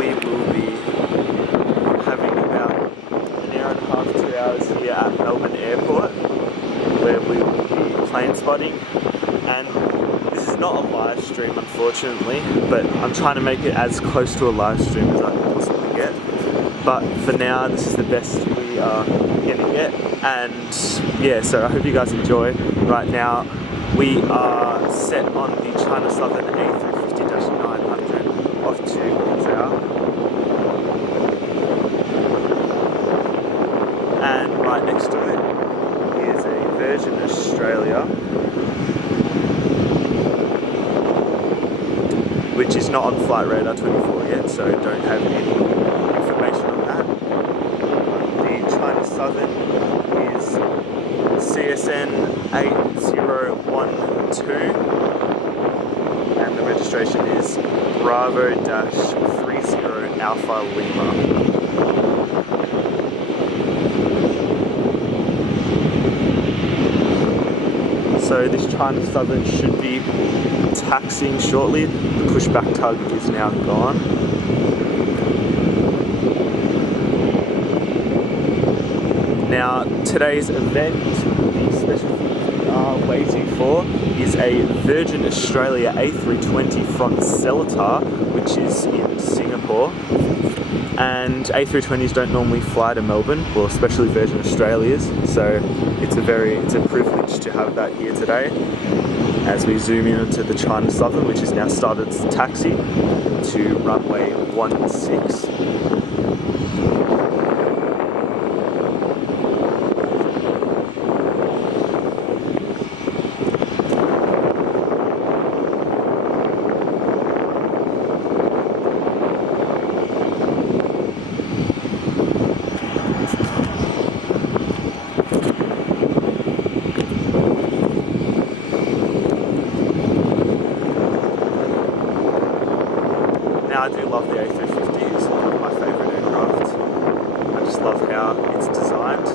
we will be having about an hour and a half, 2 hours here at Melbourne Airport, where we will be plane spotting. And this is not a live stream, unfortunately, but I'm trying to make it as close to a live stream as I can possibly get. But for now, this is the best we are gonna get. And yeah, so I hope you guys enjoy. Right now, we are set on the China Southern A350-900 off to Qantas. And right next to it is a Virgin Australia, which is not on Flight Radar 24 yet, so don't have any information on that. The China Southern is CSN 8012, and the registration is Bravo-30 Alpha Lima. So this China Southern should be taxiing shortly. The pushback tug is now gone. Now today's event, the special thing we are waiting for is a Virgin Australia A320 from Seletar, which is in Singapore. And A320s don't normally fly to Melbourne, well, especially Virgin Australias, so it's a privilege to have that here today as we zoom in onto the China Southern, which has now started its taxi to runway 16. Now, I do love the A350, it's one of my favourite aircraft. I just love how it's designed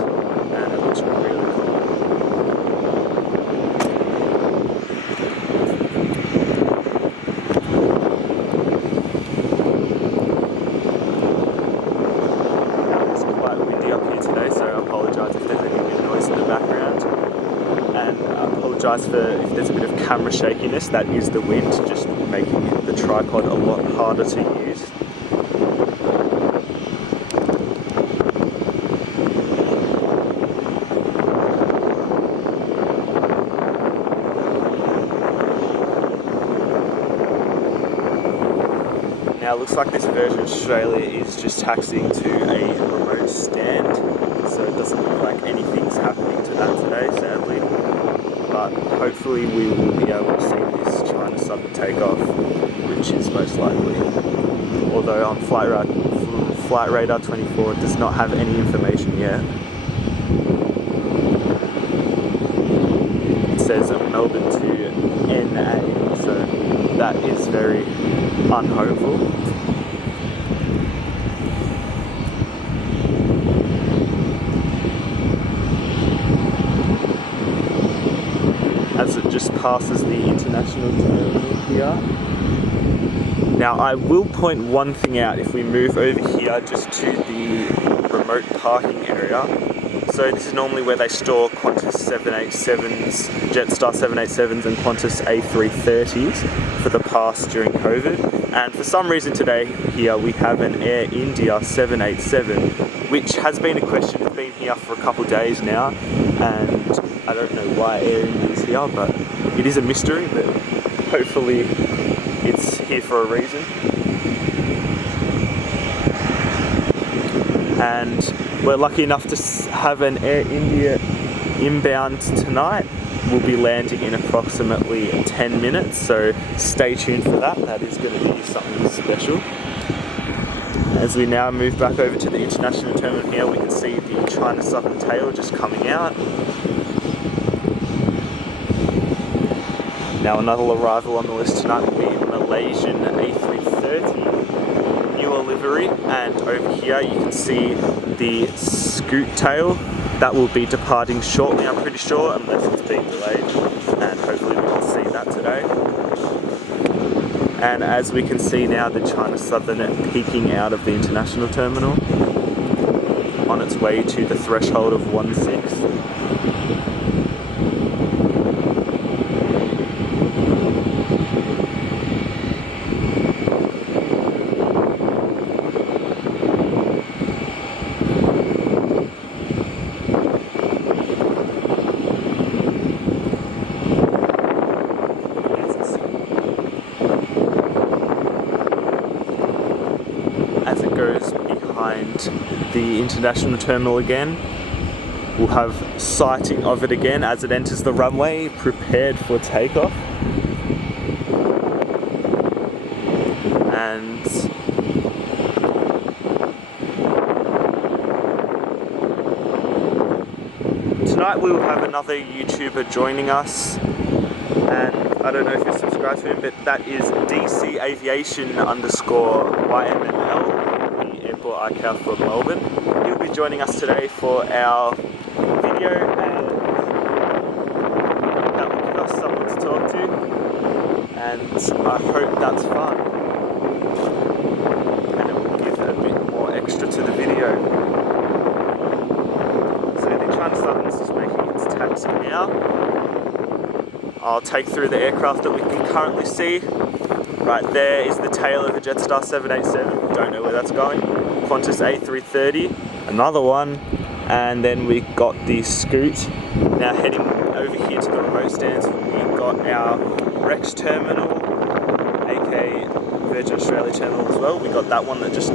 and it looks really cool. Now, it's quite windy up here today, so I apologise if there's any wind noise in the background. And I apologise for if there's a bit of camera shakiness. That is the wind, just making the tripod a lot harder to use. Now it looks like this Virgin Australia is just taxiing to a remote stand, so it doesn't look like anything's happening to that today, sadly. But hopefully we will be able to see this China Southern take off, which is most likely. Although on Flight Radar 24 it does not have any information yet. It says Melbourne to NA, so that is very unhopeful. As it just passes the international terminal here. Now I will point one thing out if we move over here just to the remote parking area. So this is normally where they store Qantas 787s, JetStar 787s and Qantas A330s for the past during COVID. And for some reason today here we have an Air India 787, which has been a question. It's been here for a couple of days now, and I don't know why Air India is here, but it is a mystery, but hopefully it's here for a reason. And we're lucky enough to have an Air India inbound tonight. We'll be landing in approximately 10 minutes, so stay tuned for that. That is going to be something special. As we now move back over to the international terminal here, we can see the China Southern tail just coming out. Now another arrival on the list tonight will be Malaysian A330, newer livery, and over here you can see the Scoot tail. That will be departing shortly, I'm pretty sure, unless it's being delayed, and hopefully we can see that today. And as we can see now, the China Southern peeking out of the international terminal on its way to the threshold of 16. As it goes behind the international terminal again, we'll have sighting of it again as it enters the runway, prepared for takeoff. And tonight we will have another YouTuber joining us, and I don't know if you're subscribed to him, but that is DC Aviation _YMNL, the airport account for Melbourne. He'll be joining us today for our video, and that will give us someone to talk to, and I hope that's fun, and it will give a bit more extra to the video. So the China Southern is just making its taxi now. I'll take through the aircraft that we can currently see. Right there is the tail of a JetStar 787, don't know where that's going. Qantas A330, another one, and then we got the Scoot. Now heading over here to the remote stands, we've got our Rex terminal, aka Virgin Australia terminal as well. We got that one that just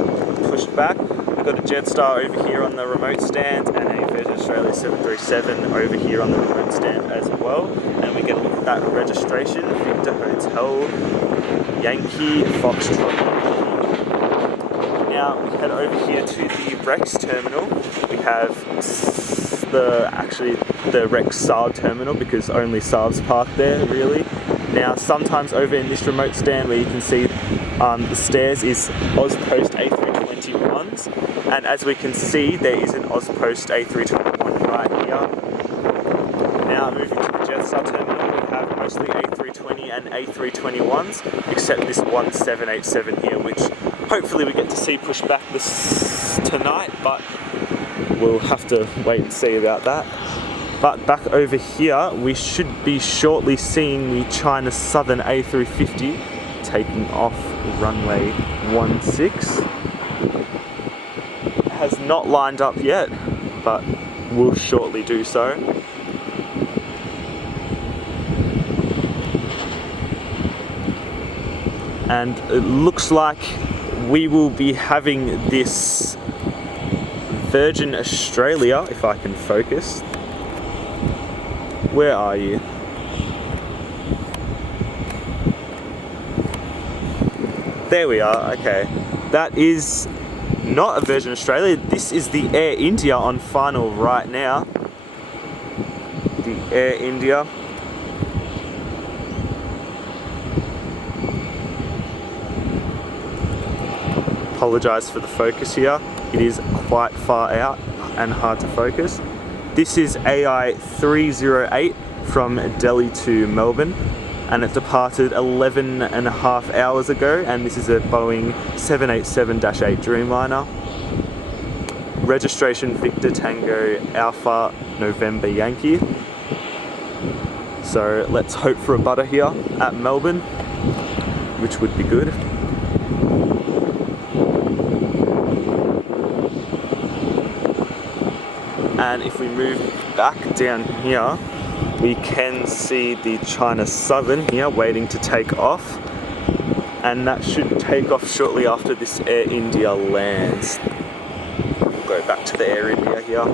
pushed back. We've got a JetStar over here on the remote stand, and a Virgin Australia 737 over here on the remote stand as well. And we get a look at that registration, Victor Hotel, Yankee, Foxtrot. Now we head over here to the Rex terminal. We have the Rex Saab terminal, because only Saabs park there really. Now sometimes over in this remote stand where you can see the stairs is Ozpost A321s, and as we can see there is an Ozpost A321 right here. Now moving to the JetStar terminal, we have mostly A320 and A321s, except this one 787 here, which hopefully we get to see push back this tonight, but we'll have to wait and see about that. But back over here, we should be shortly seeing the China Southern A350 taking off runway 16. It has not lined up yet, but will shortly do so. And it looks like we will be having this Virgin Australia, if I can focus. Where are you? There we are, okay. That is not a Virgin Australia, this is the Air India on final right now. The Air India. Apologise for the focus here, it is quite far out and hard to focus. This is AI 308 from Delhi to Melbourne, and it departed 11.5 hours ago, and this is a Boeing 787-8 Dreamliner. Registration Victor Tango Alpha November Yankee. So let's hope for a butter here at Melbourne, which would be good. And if we move back down here, we can see the China Southern here waiting to take off, and that should take off shortly after this Air India lands. We'll go back to the Air India here.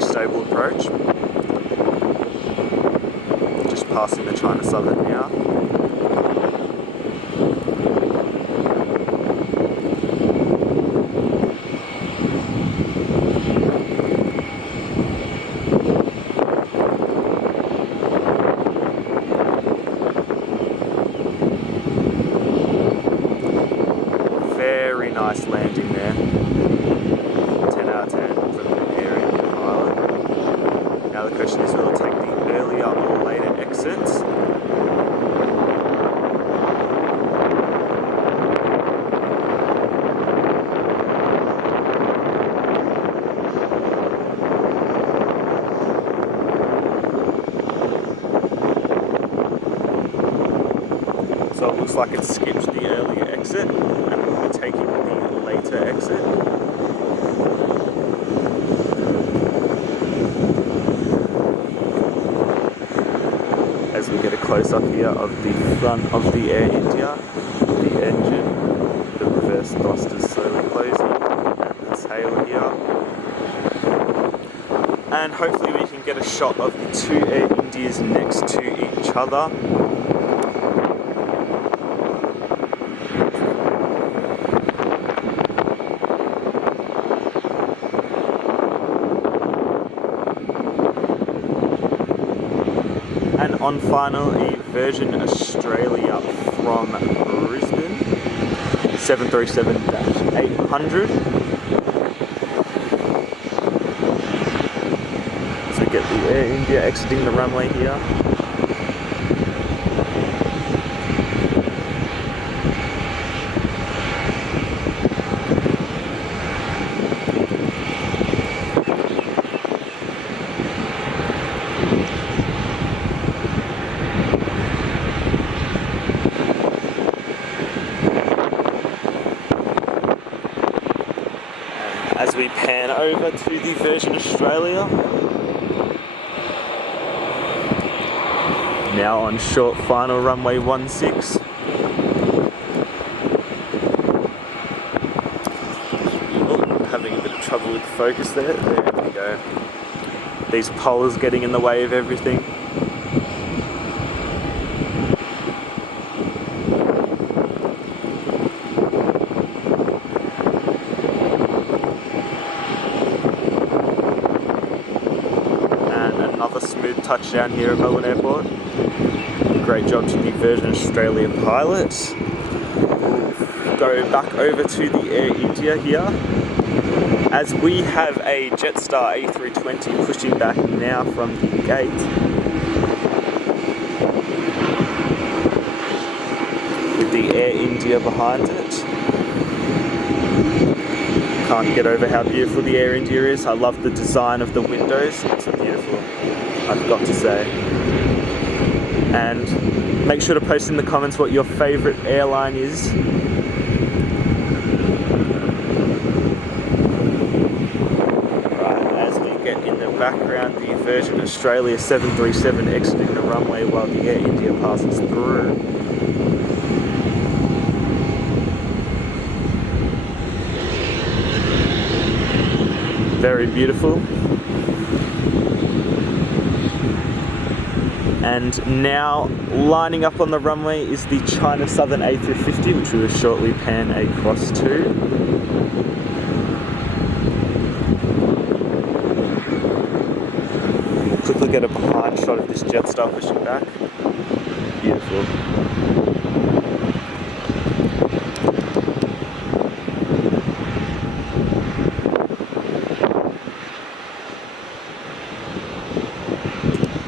Stable approach. Just passing the China Southern now. so it looks like it skipped the earlier exit and we'll be taking the later exit. As we get a close-up here of the front of the Air India, the engine, the reverse thrusters slowly closing, and the tail here. And hopefully we can get a shot of the two Air Indias next to each other. And on finally, Virgin Australia from Brisbane, 737-800. So get the Air India exiting the runway here. As we pan over to the Virgin Australia, now on short final runway 16. Oh, having a bit of trouble with the focus there. There we go. These poles getting in the way of everything. Smooth touchdown here at Melbourne Airport. Great job to the Virgin Australia pilots. We'll go back over to the Air India here, as we have a JetStar A320 pushing back now from the gate. With the Air India behind it. Can't get over how beautiful the Air India is. I love the design of the windows. It's beautiful, I've got to say. And make sure to post in the comments what your favourite airline is. Right, as we get in the background, the Virgin Australia 737 exiting the runway while the Air India passes through. Very beautiful. And now lining up on the runway is the China Southern A350, which we will shortly pan across to. Quickly get a behind shot of this JetStar pushing back. Beautiful.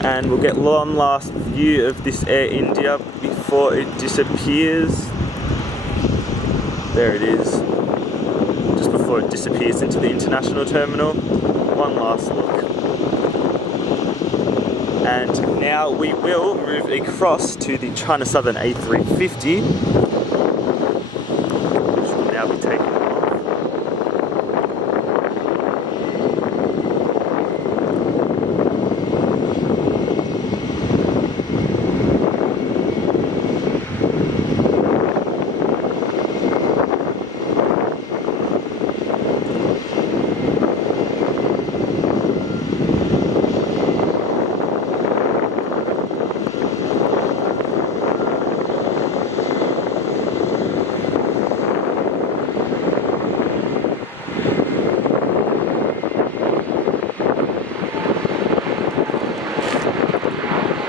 And we'll get one last view of this Air India before it disappears. There it is, just before it disappears into the international terminal. One last look. And now we will move across to the China Southern A350, which will now be taken off.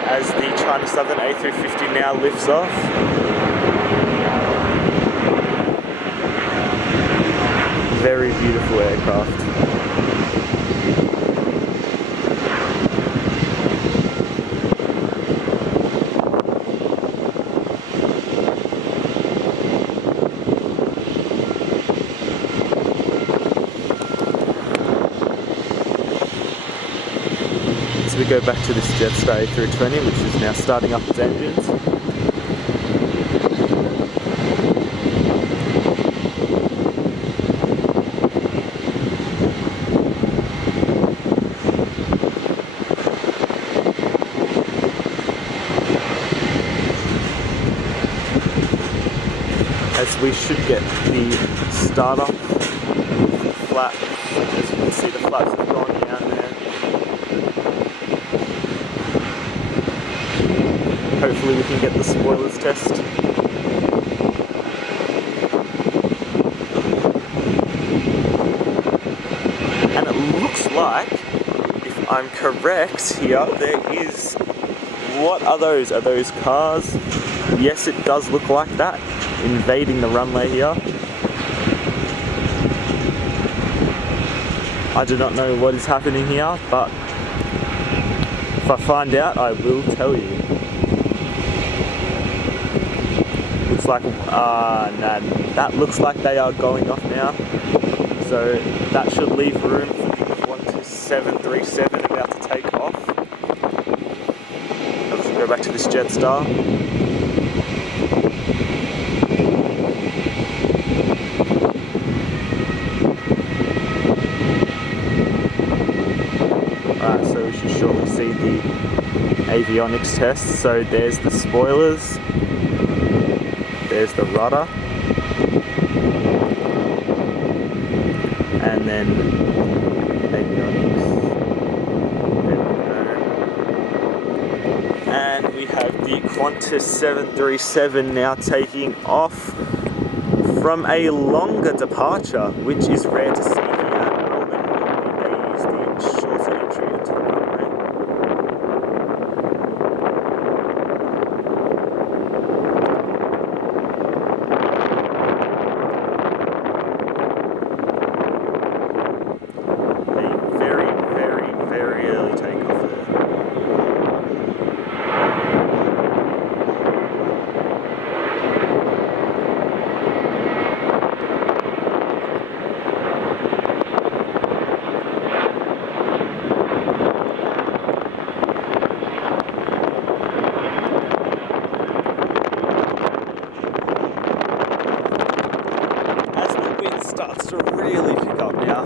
As the China Southern A350 now lifts off. Very beautiful aircraft. We go back to this JetStar A320, which is now starting up its engines. as we should get the startup flap. As you can see, the flaps have gone down there. Hopefully we can get the spoilers test. And it looks like, if I'm correct here, there is... What are those? Are those cars? Yes, it does look like that, invading the runway here. I do not know what is happening here, but if I find out, I will tell you. Looks like, nah, that looks like they are going off now. So that should leave room for the Qantas 737 about to take off. Let's go back to this JetStar. Alright, so we should shortly see the avionics test. So there's the spoilers, there's the rudder, and then avionics. And we have the Qantas 737 now taking off from a longer departure, which is rare to see here at Melbourne. They use the shorter entry into the runway. A very, very, very early takeoff there. Starts to really pick up now.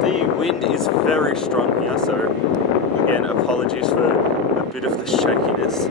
The wind is very strong here, so again, apologies for a bit of the shakiness.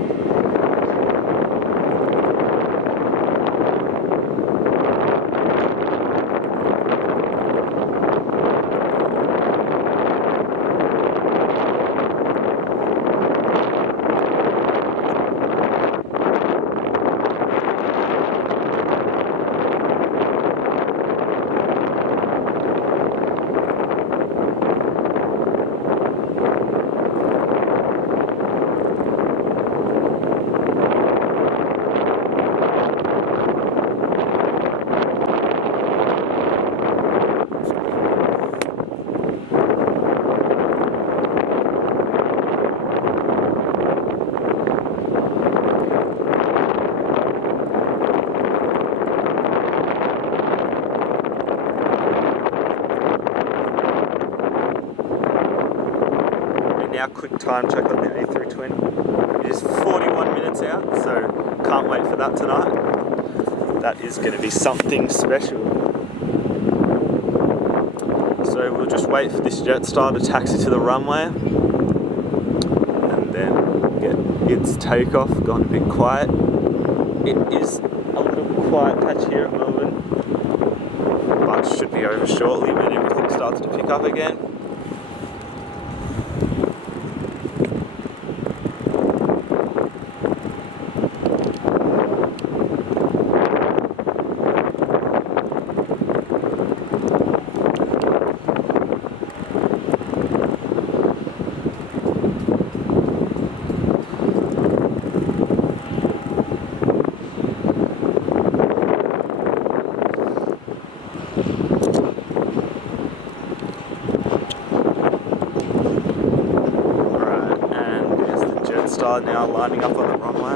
Now quick time check on the A320. It is 41 minutes out, so can't wait for that tonight. That is going to be something special. So we'll just wait for this JetStar to taxi to the runway and then get its takeoff. Gone a bit quiet. It is a little quiet patch here at Melbourne, but should be over shortly when everything starts to pick up again. JetStar now lining up on the runway.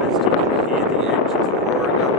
As you can hear the engines roaring up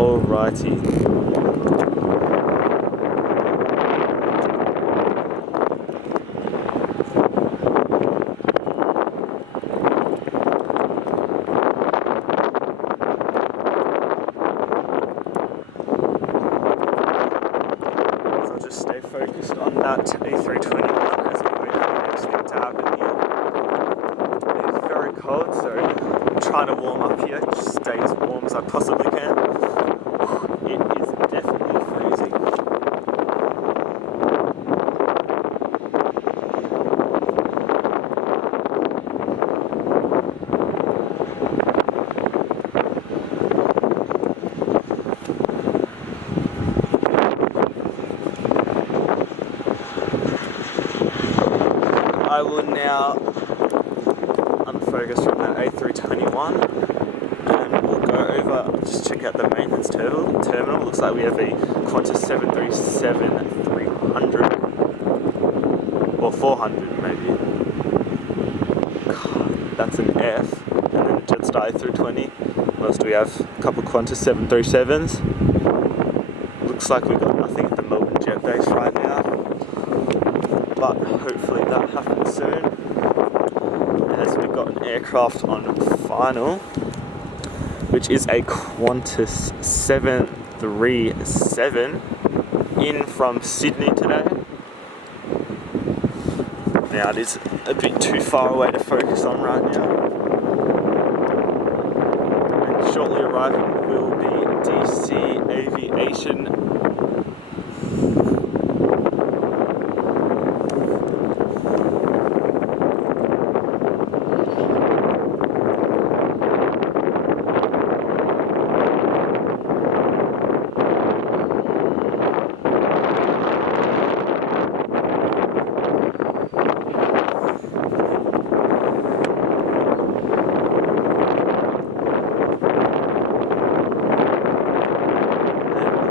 Alrighty. So I'll just stay focused on that A321 as we wait for the next thing to happen here. It is very cold, so I'm trying to warm up here, just stay as warm as I possibly can. It is definitely freezing. I will now unfocus from that A321 and we'll go over, just check out the maintenance terminal. Looks like we have a Qantas 737-300 or 400 maybe. God, that's an F. And then a JetStar A320. What else do we have? A couple Qantas 737s. Looks like we've got nothing at the Melbourne jet base right now, but hopefully that happens soon, as we've got an aircraft on final, which is a Qantas 737 in from Sydney today. Now it is a bit too far away to focus on right now. And shortly arriving will be DC Aviation.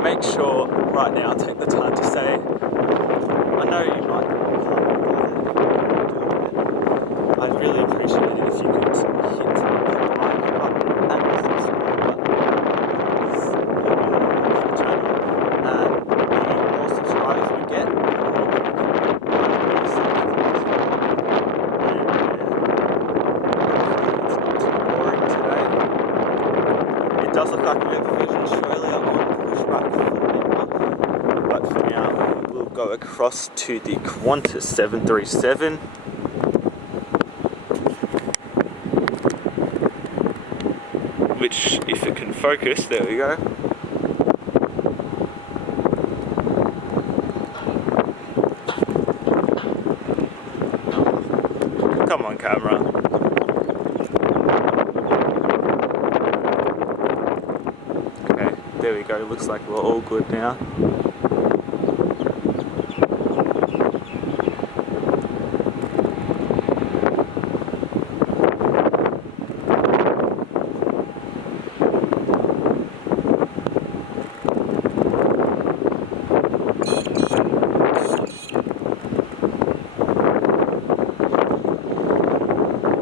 Make sure right now, take the time to say, I know you might can't, I'd really appreciate it if you could hit the like button and the subscribe button for the channel, and the more subscribers we get, the more we can it's not too boring today. It does look like we have a Virgin Australia on pushback for now, but for now we'll go across to the Qantas 737, which, if it can focus, there we go. Come on, camera. There we go, looks like we're all good now.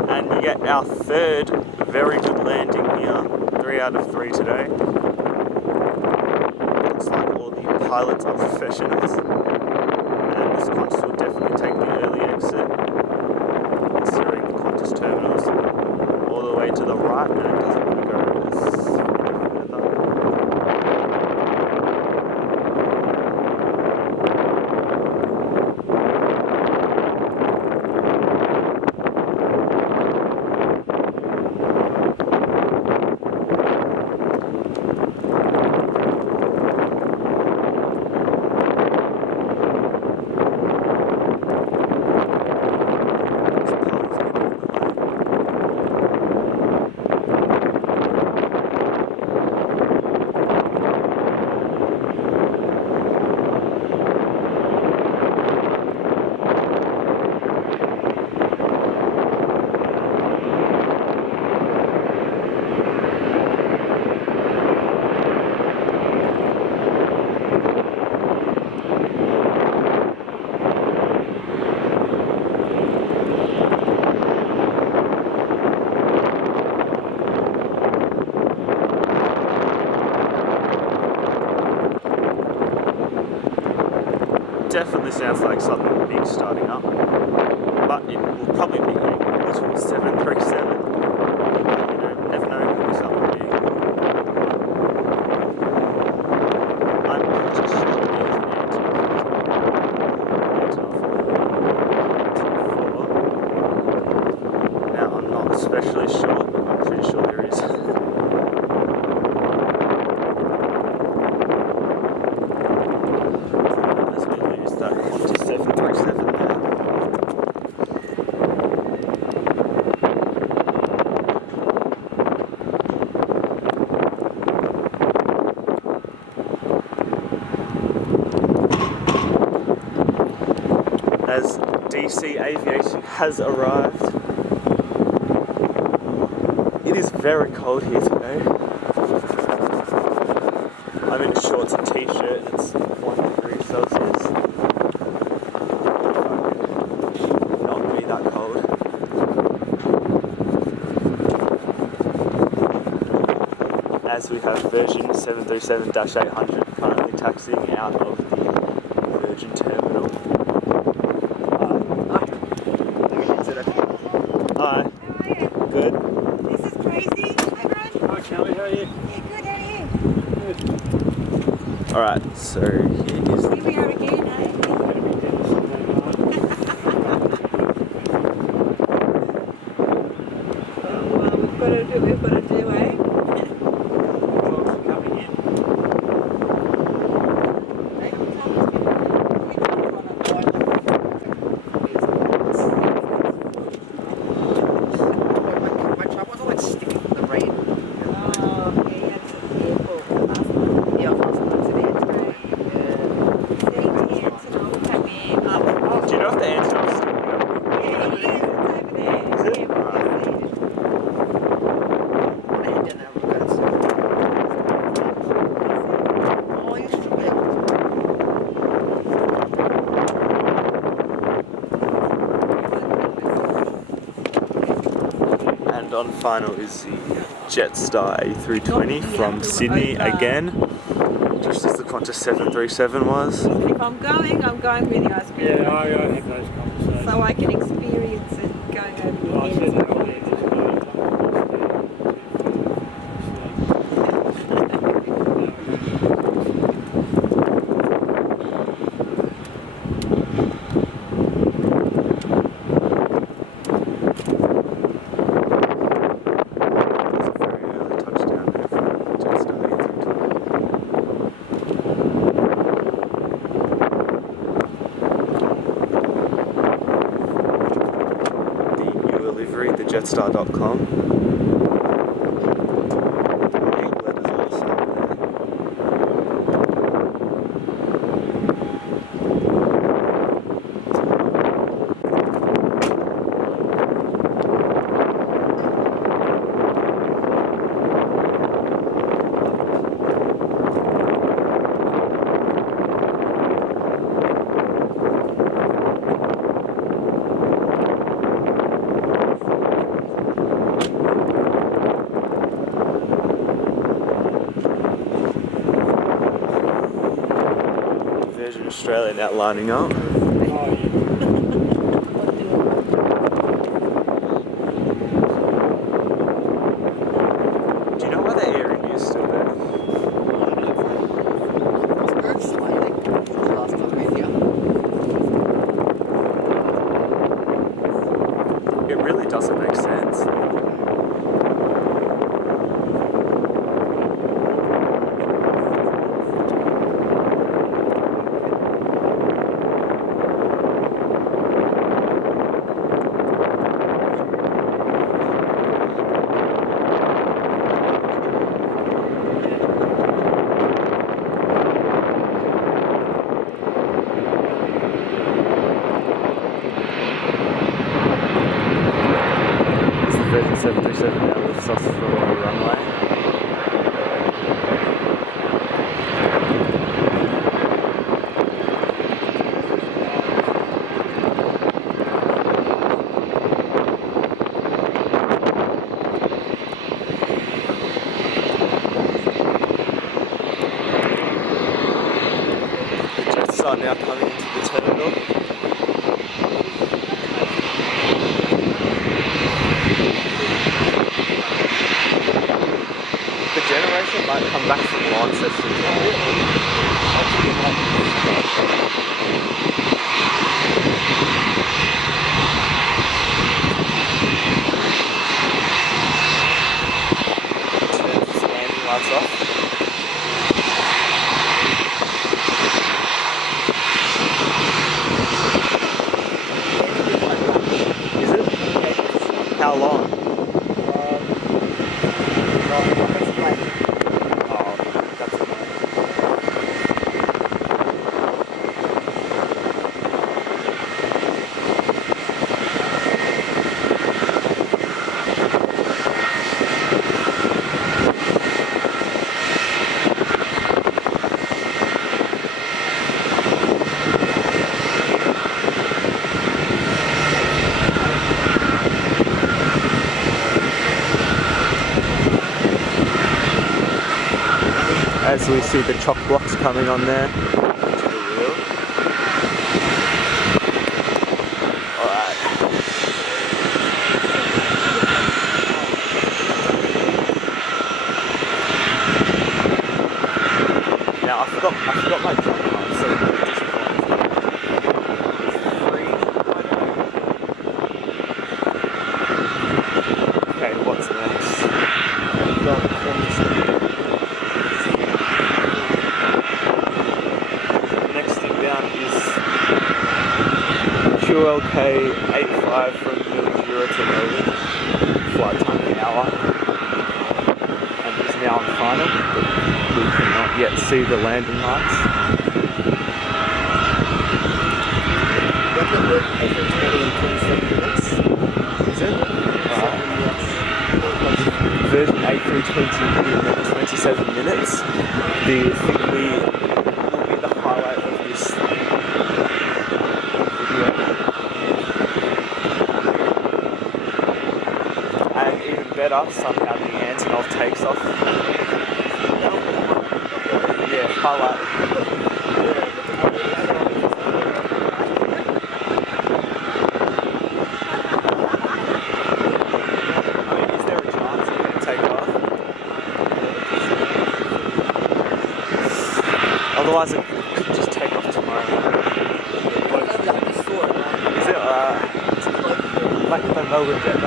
And we get our third very good landing here, 3 out of 3 today. Pilots are professionals, and this Qantas will definitely take the early exit, considering the Qantas terminals all the way to the right, and it doesn't want to go as further. definitely sounds like something big starting up, but it will probably be a little 737. You know, never know, it could be something big. I'm pretty sure there's an Etihad. Now I'm not especially sure, but I'm pretty sure there is. That Qantas 737 there. As DC Aviation has arrived, it is very cold here today. I'm in shorts and t-shirt and it's 1 degree Celsius. That cold. As we have Virgin 737-800 currently taxiing out of the Virgin terminal. Hi. How are you? Good. This is crazy. Hi, Brad. Hi, Kelly, how are you? Yeah, good. How are you? Good. Alright, so here is Here we are again, eh? We've got to do, eh? Coming in. My trouble was like sticking to the rain. Oh, yeah, it's at the airport. Yeah, I was to the edge. Sitting the ants and all come in. Do you know if the antenna's still here? Yeah, it is. It's over there. Is it? Yeah, Alright. And on final is the JetStar A320 from Sydney again, just as the Qantas 737 was. If I'm going with you, ice cream. Yeah, I have those conversations. So I can experience it going over the I said ends. that earlier, just It's a very early touchdown there for JetStar A320. The newer livery, the JetStar.com. Virgin Australia now lining up. oh, yeah. Do you know why the Air India is still there? It really doesn't make sense. now coming into the terminal. The generation might come back from Launceston. Turn this landing lights off. Is it? How long? Oh, that's annoying. As we see the chock blocks coming on there to the wheel. Alright. Now I forgot my jump card, so okay, what's next? QLK 85 from Mildura to Melbourne, flight time an hour, and is now on final. We cannot yet see the landing lights. Is it? Version A320 in 27 minutes. The thing will be the highlight of this video. And even better, somehow the Antonov takes off. Yeah, highlight. I mean, is there a chance it can take off? Otherwise it could just take off tomorrow. Is it like the Melbourne jet?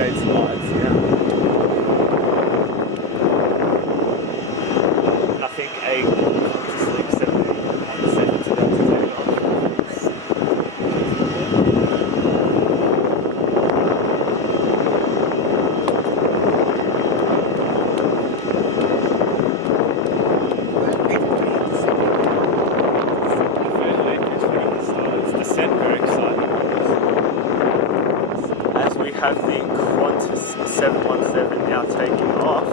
shades lights, yeah. I think a QantasLink 717 is about to take off. It's descent, very exciting. As we have the Qantas 717 now taking off.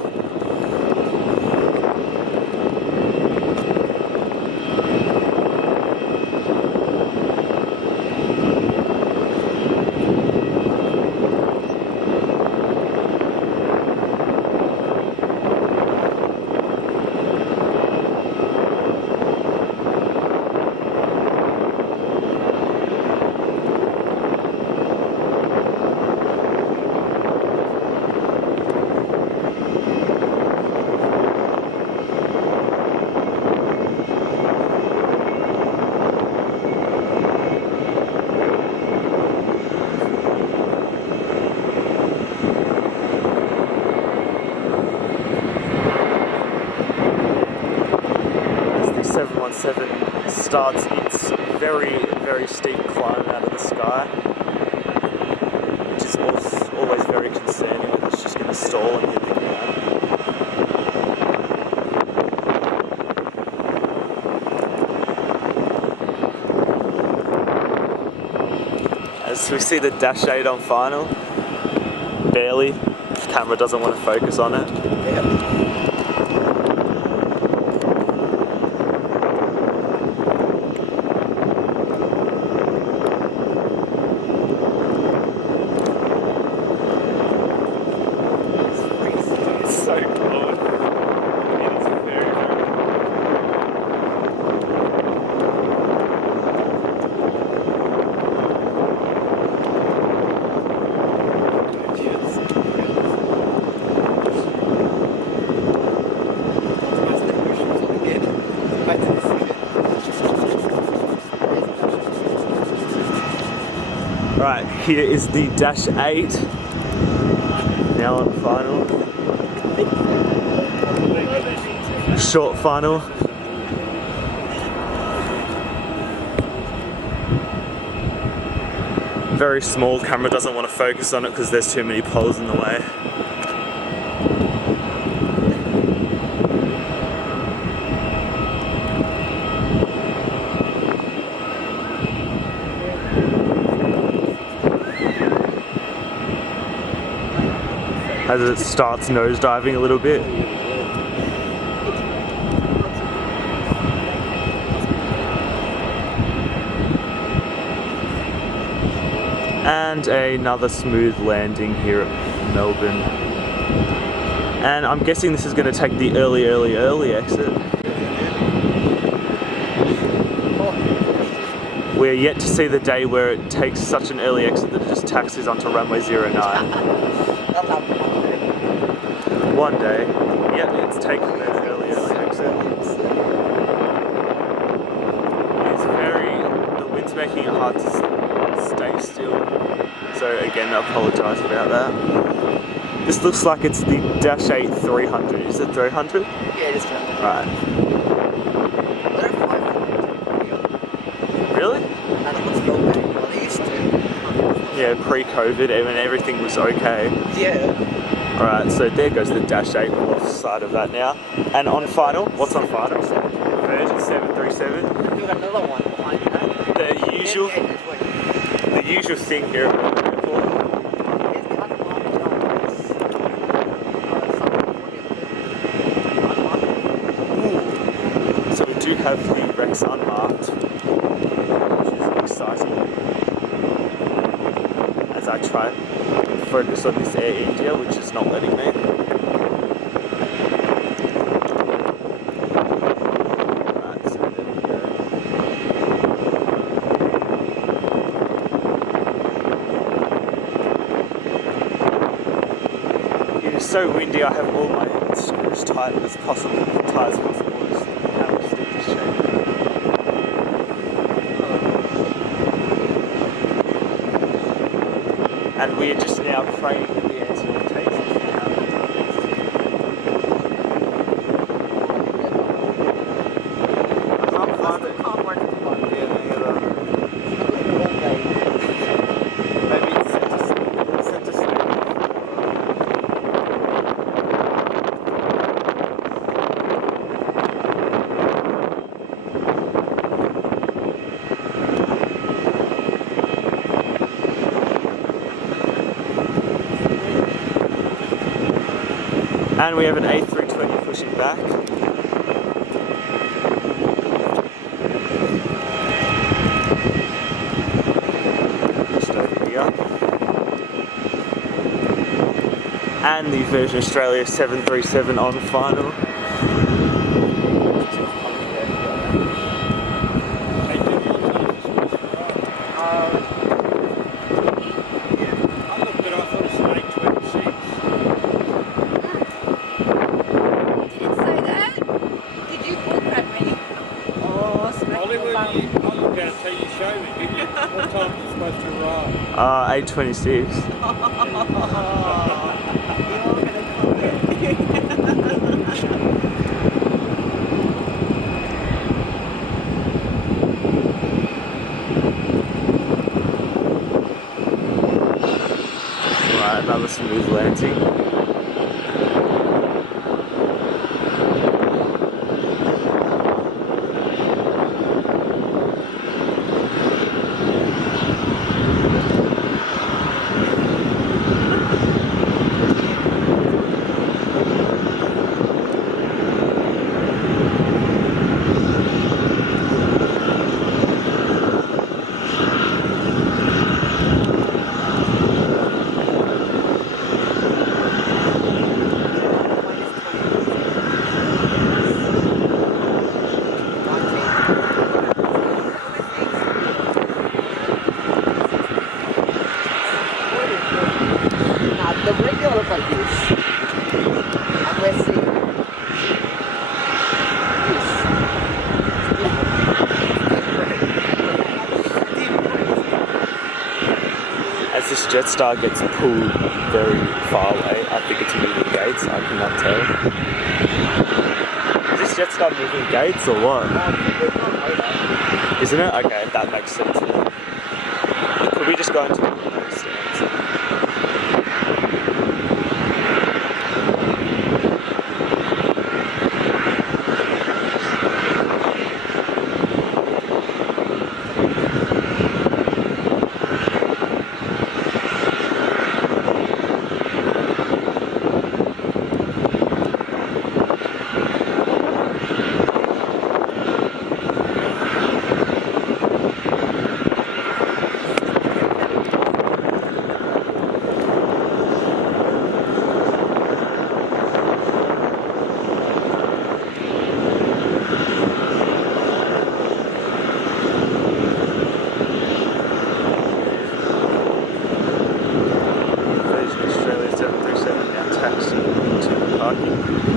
starts its very, very steep climb out of the sky, which is always very concerning when it's just going to stall and hit the ground. As we see the Dash 8 on final, barely, camera doesn't want to focus on it. It's so cold. It is very, very Right, here is the Dash 8, now on final, short final. Very small, camera doesn't want to focus on it because there's too many poles in the way. As it starts nosediving a little bit. And another smooth landing here at Melbourne. And I'm guessing this is going to take the early exit. We're yet to see the day where it takes such an early exit that it just taxis onto runway 09. One day, yeah, it's taking that early exit. The wind's making it hard to stay still. So again, I apologise about that. This looks like it's the Dash 8 300. Is it 300? Yeah, it is 300. Right. Really? And it looks built better than they used to. Yeah, pre-COVID, when everything was okay. Yeah. Alright, so there goes the Dash 8, we're off side of that now. And on final, what's on final? Version 737. We've got another one behind that. The usual thing here at Melbourne Airport. So we do have the Rex unmarked, which is exciting. As I try to focus on this Air India, which is not letting me. Right, so there we go. It is so windy, I have all my screws tight as possible, tight as possible. And we are just now praying that the answer takes us now. I can't find it. Maybe it's set to sleep. And we have an A320 pushing back. Just over here. And the Virgin Australia 737 on final. What time is it supposed to arrive? 8:26. Alright, another smooth landing. The regular look like this. And let's see. As this JetStar gets pulled very far away, I think it's moving gates, I cannot tell. Is this JetStar moving gates or what? Isn't it? Okay, that makes sense. Could we just go into the remote stands?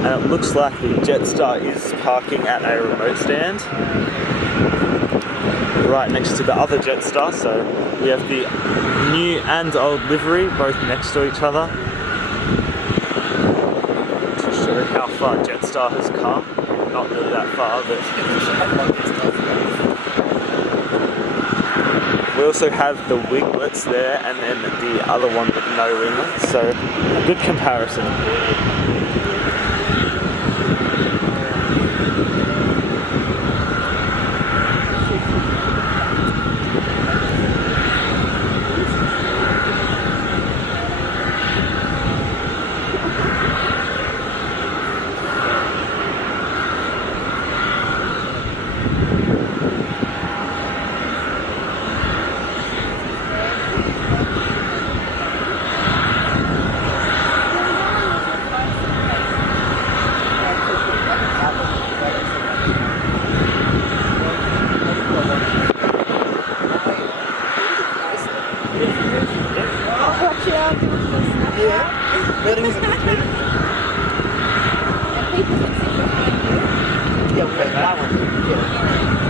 And it looks like the JetStar is parking at a remote stand right next to the other JetStar, so we have the new and old livery both next to each other to show how far JetStar has come. Not really that far, but we also have the winglets there and then the other one with no winglets, so a good comparison.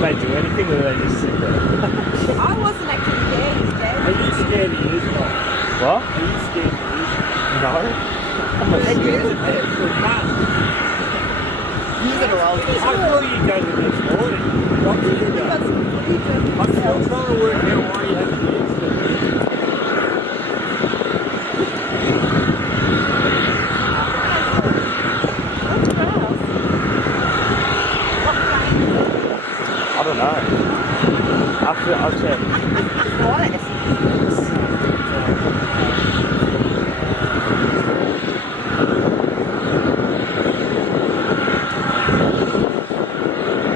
They do anything or they just sit there? I wasn't actually there. Are you scared to use it? What? Are you scared to use it? No. They use it there. Use it around. I thought you'd go the next morning. What did you go? I'm still trying to work out why you had to use it. I don't know. I'll check.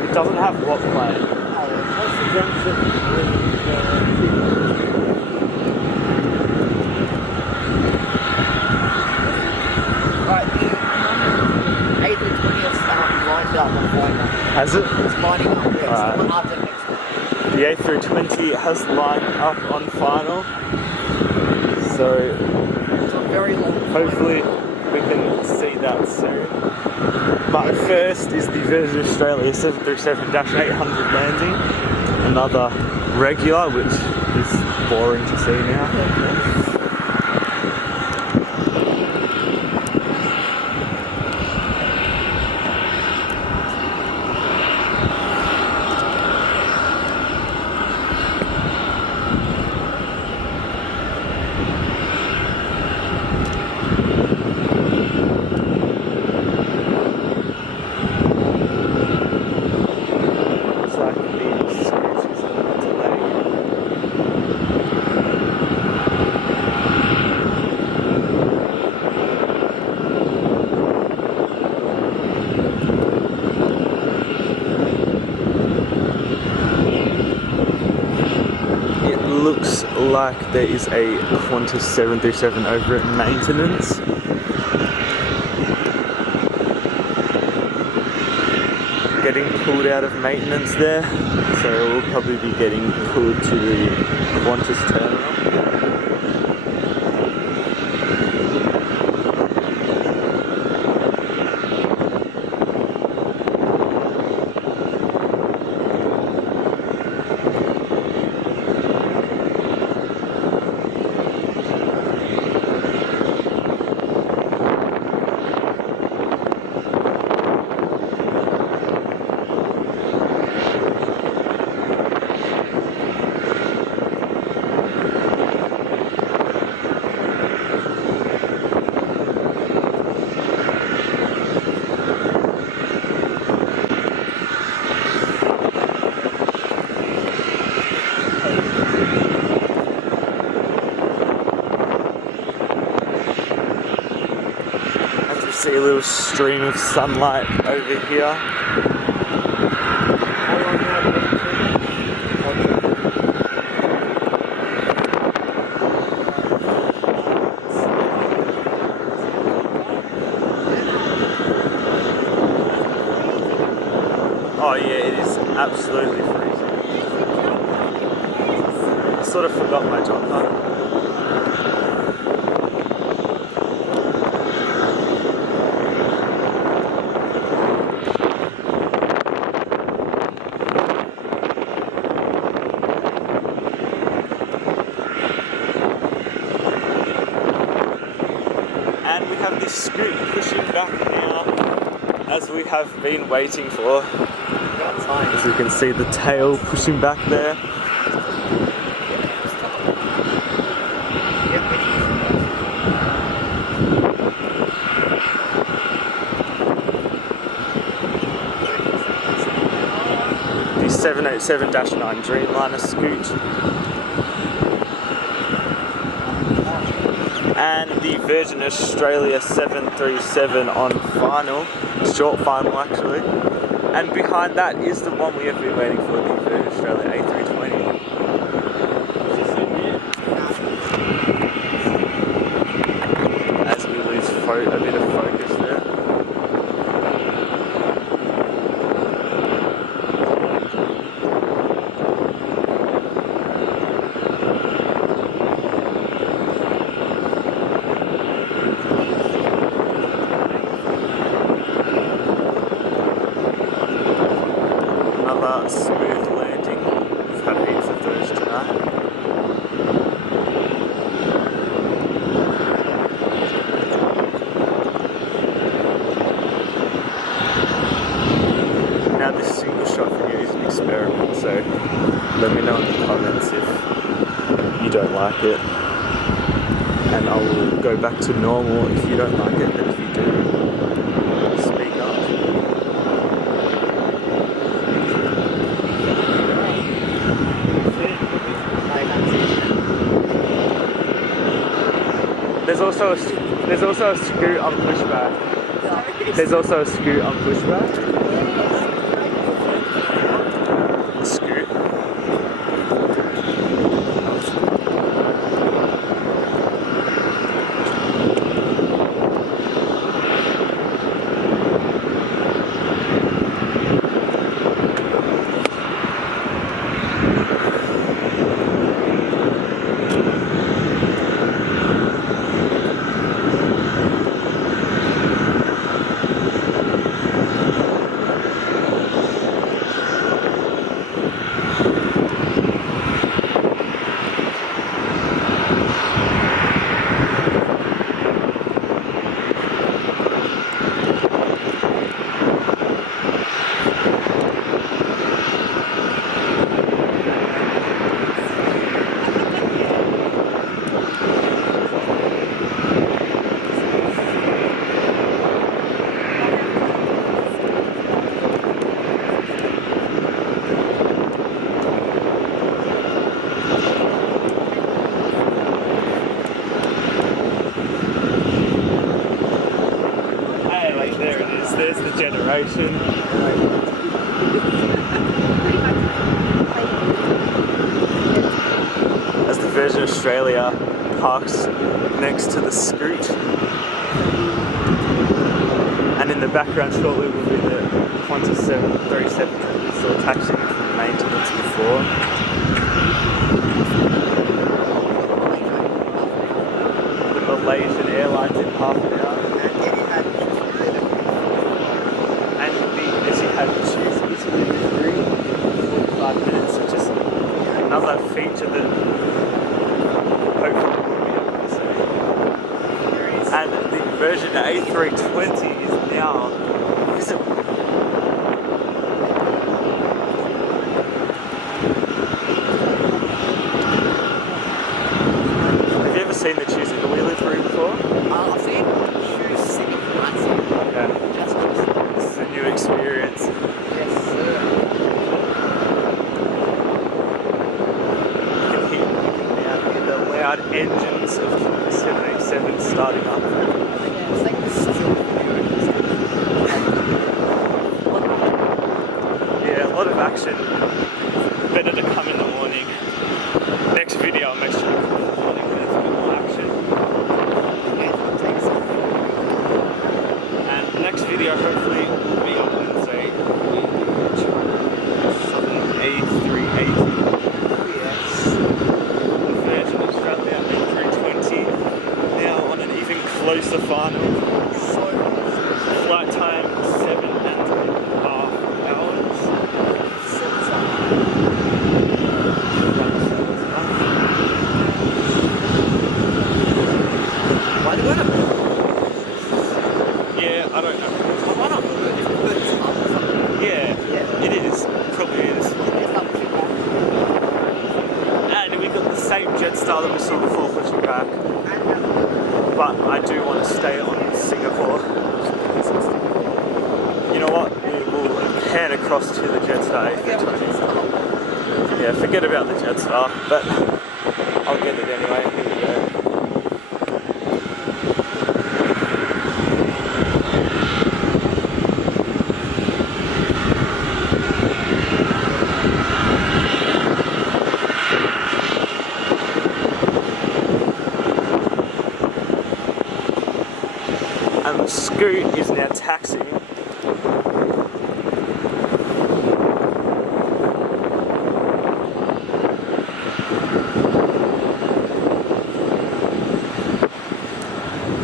It doesn't have what plane. What's the junction? Right, the A320 lined up on Friday. Has it? It's lining up, yes. Alright. The one after next one. The A320 has lined up on final. So It's a very long hopefully we can see that soon. But first is the Virgin Australia 737-800 landing. Another regular, which is boring to see now. like there is a Qantas 737 over at maintenance. Getting pulled out of maintenance there, so we'll probably be getting pulled to the Qantas terminal. See a little stream of sunlight over here. Oh yeah, it is absolutely freezing. I sort of forgot my jumper. And we have this scoot pushing back now, as we have been waiting for. As you can see the tail pushing back there. The 787-9 Dreamliner scoot. And the Virgin Australia 737 on final, short final actually. And behind that is the one we have been waiting for, the Virgin Australia A320. As we lose a bit of focus there. Smooth landing. We've had heaps of those tonight. Now this single shot video is an experiment, so let me know in the comments if you don't like it, and I will go back to normal if you don't like it. Then if you do, speak up. There's also a scoot on pushback. There's also a scoot on pushback. Scoot. There's the generation. As the Virgin Australia parked next to the Scoot. And in the background shortly will be the Qantas 737 that we saw taxiing from maintenance before. The Malaysian Airlines in half an hour. And the Etihad choose Italy 45 minutes, which is another feature that hopefully we'll be able to see. And the version A320 is now visible. Have you ever seen the choosing the wheelie through before? I've seen shoes sitting flat. Yeah. This is a new experience. Yes, sir. You can hear the loud engines of the 787 starting up. It's like the still Yeah, a lot of action. Better to come in the morning. Next video I'll make sure you come in the morning when there's a bit more action. And next video hopefully will be on Wednesday. Southern A380. Yes. The Virgin Australia A320. Now on an even closer final. So Flight time 7.5 hours. why do you want to build? Yeah, I don't know. Why not build it? If you put it up or something. Yeah, it is. Probably is. It's like pushing back. And we got the same JetStar that we saw before pushing back. But I do want to stay on Singapore. You know what? We will pan across to the JetStar. Yeah, forget about the JetStar, but I'll get it anyway. Here we go. And the Scoot is now taxiing.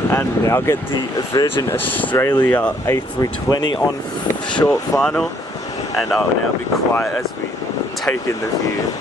And now get the Virgin Australia A320 on short final, and I will now be quiet as we take in the view.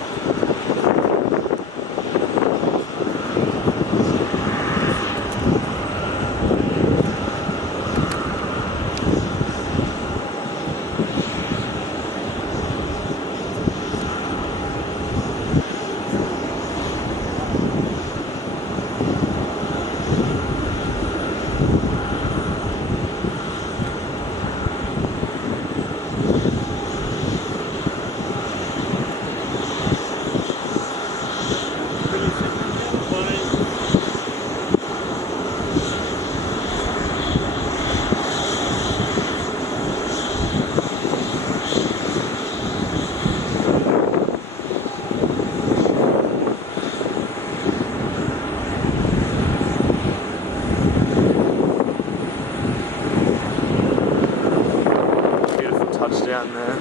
Down there.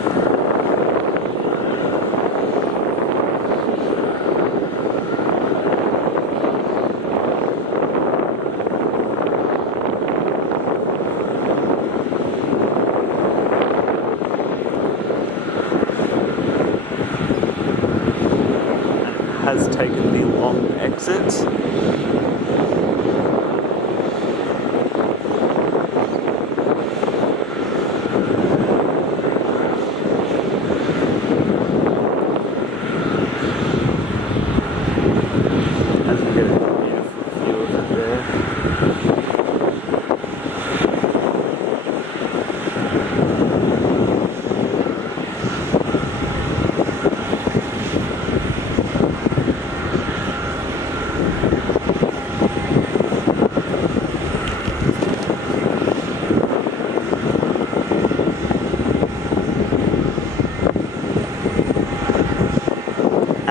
Has taken the long exit.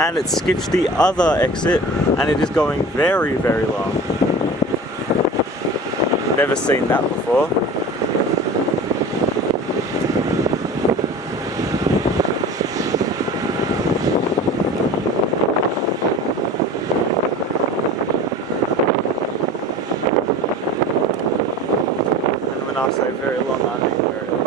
and it skips the other exit, and it is going very, very long. Never seen that before. And when I say very long, I mean very long.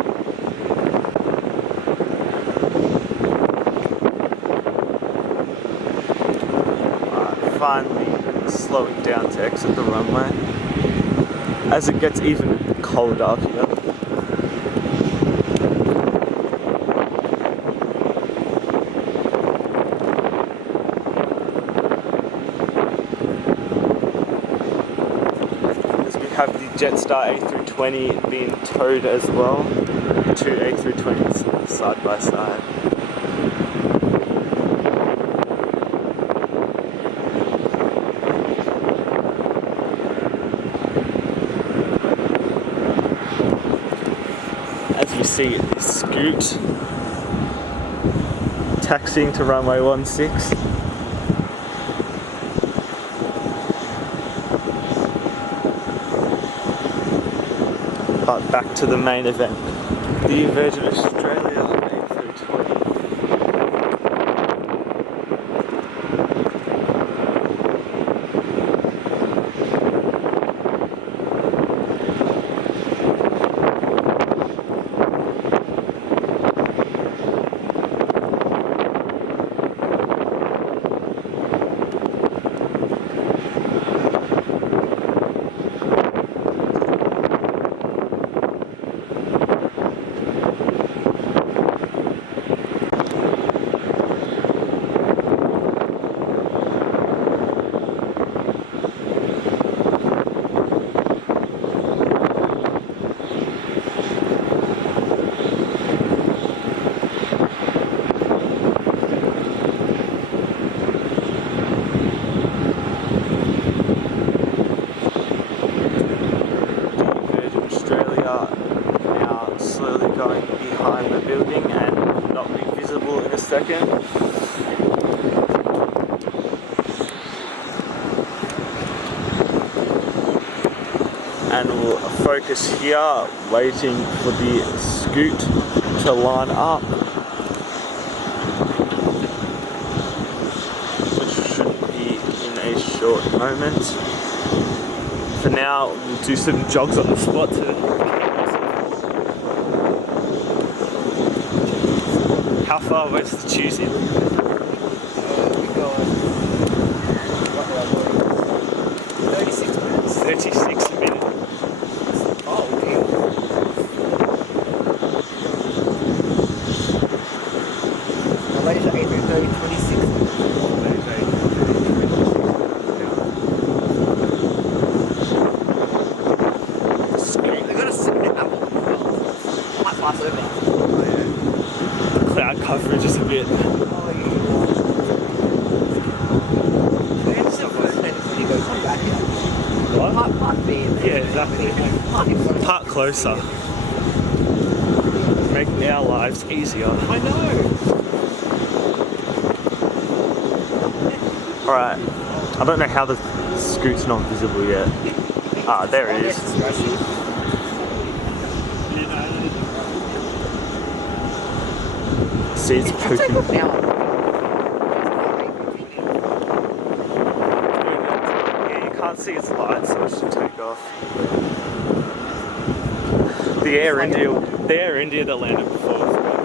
Finally slowing down to exit the runway as it gets even colder up here. As we have the JetStar A320 being towed as well, two A320s side by side. As we see Scoot taxiing to runway 16. But back to the main event, the Virgin Australia A320. Now slowly going behind the building and not be visible in a second. And we'll focus here, waiting for the Scoot to line up, which should be in a short moment. For now, we'll do some jogs on the spot How far away is the Tuesday? 36 minutes. 36 minutes. Oh, dear. Malaysia A330, 26 minutes. They're gonna submit that one as well. Might pass over. Cloud coverage is a bit. Yeah, exactly. Park closer. Making our lives easier. I know. Alright. I don't know how the Scoot's not visible yet. Ah, there it is. See, it's poking. Yeah, you can't see its lights, so it should take off. The Air India that landed before as well.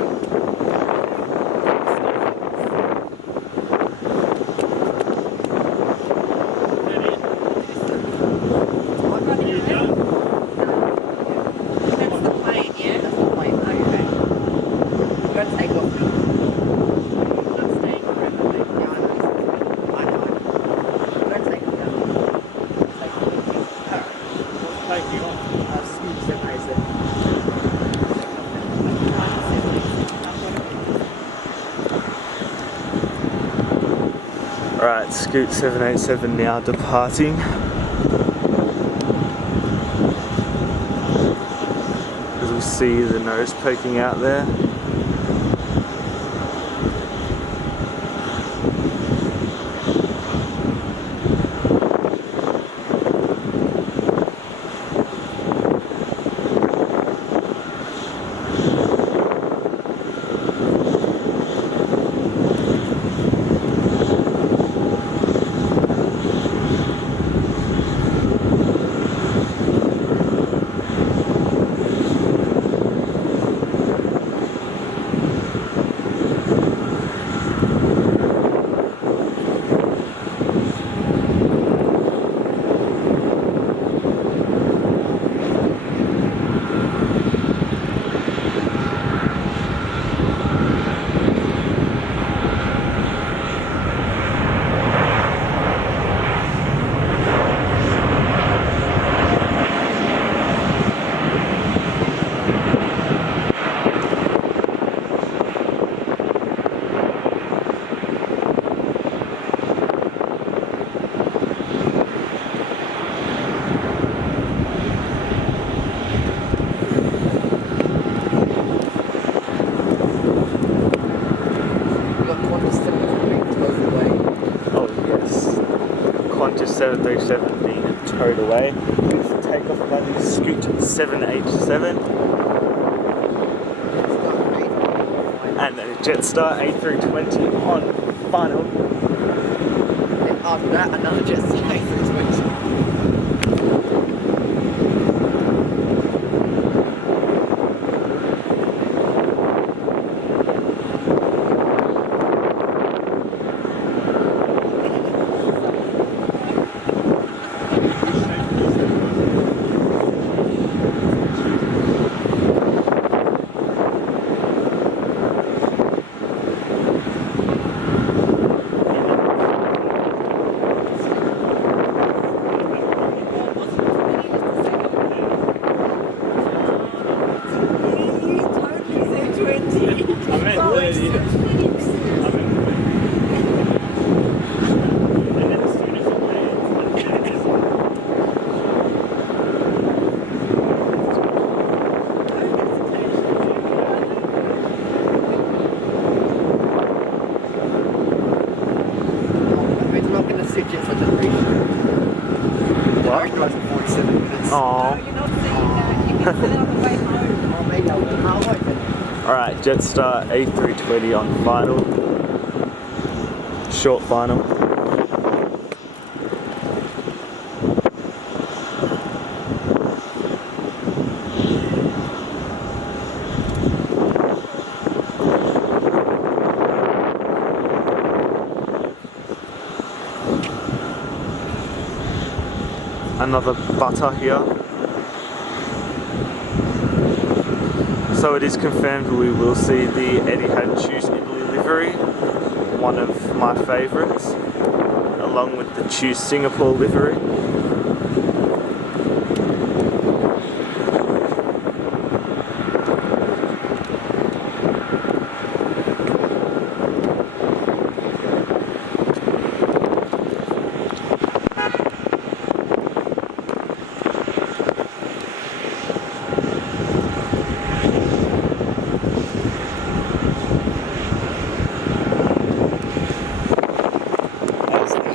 That's the plane, yeah? That's the plane, okay. We're gonna take off. Not staying forever, mate. Yeah, I know. We're gonna take off now. Take off. Alright. Taking off. Scoot 787. Alright, Scoot 787 now departing. As we see the nose poking out there. 737 being towed away. Beautiful takeoff and landing Scoot 787 and a JetStar A320 on final. Then after that, another JetStar A320. What? 47 minutes. Aww. You're not seeing that. You can sit it on the way home. Oh, maybe I'll do halfway then. Alright, JetStar A320 on final. Short final. Another butter here. So it is confirmed we will see the Etihad Choose Italy livery, one of my favourites, along with the Choose Singapore livery.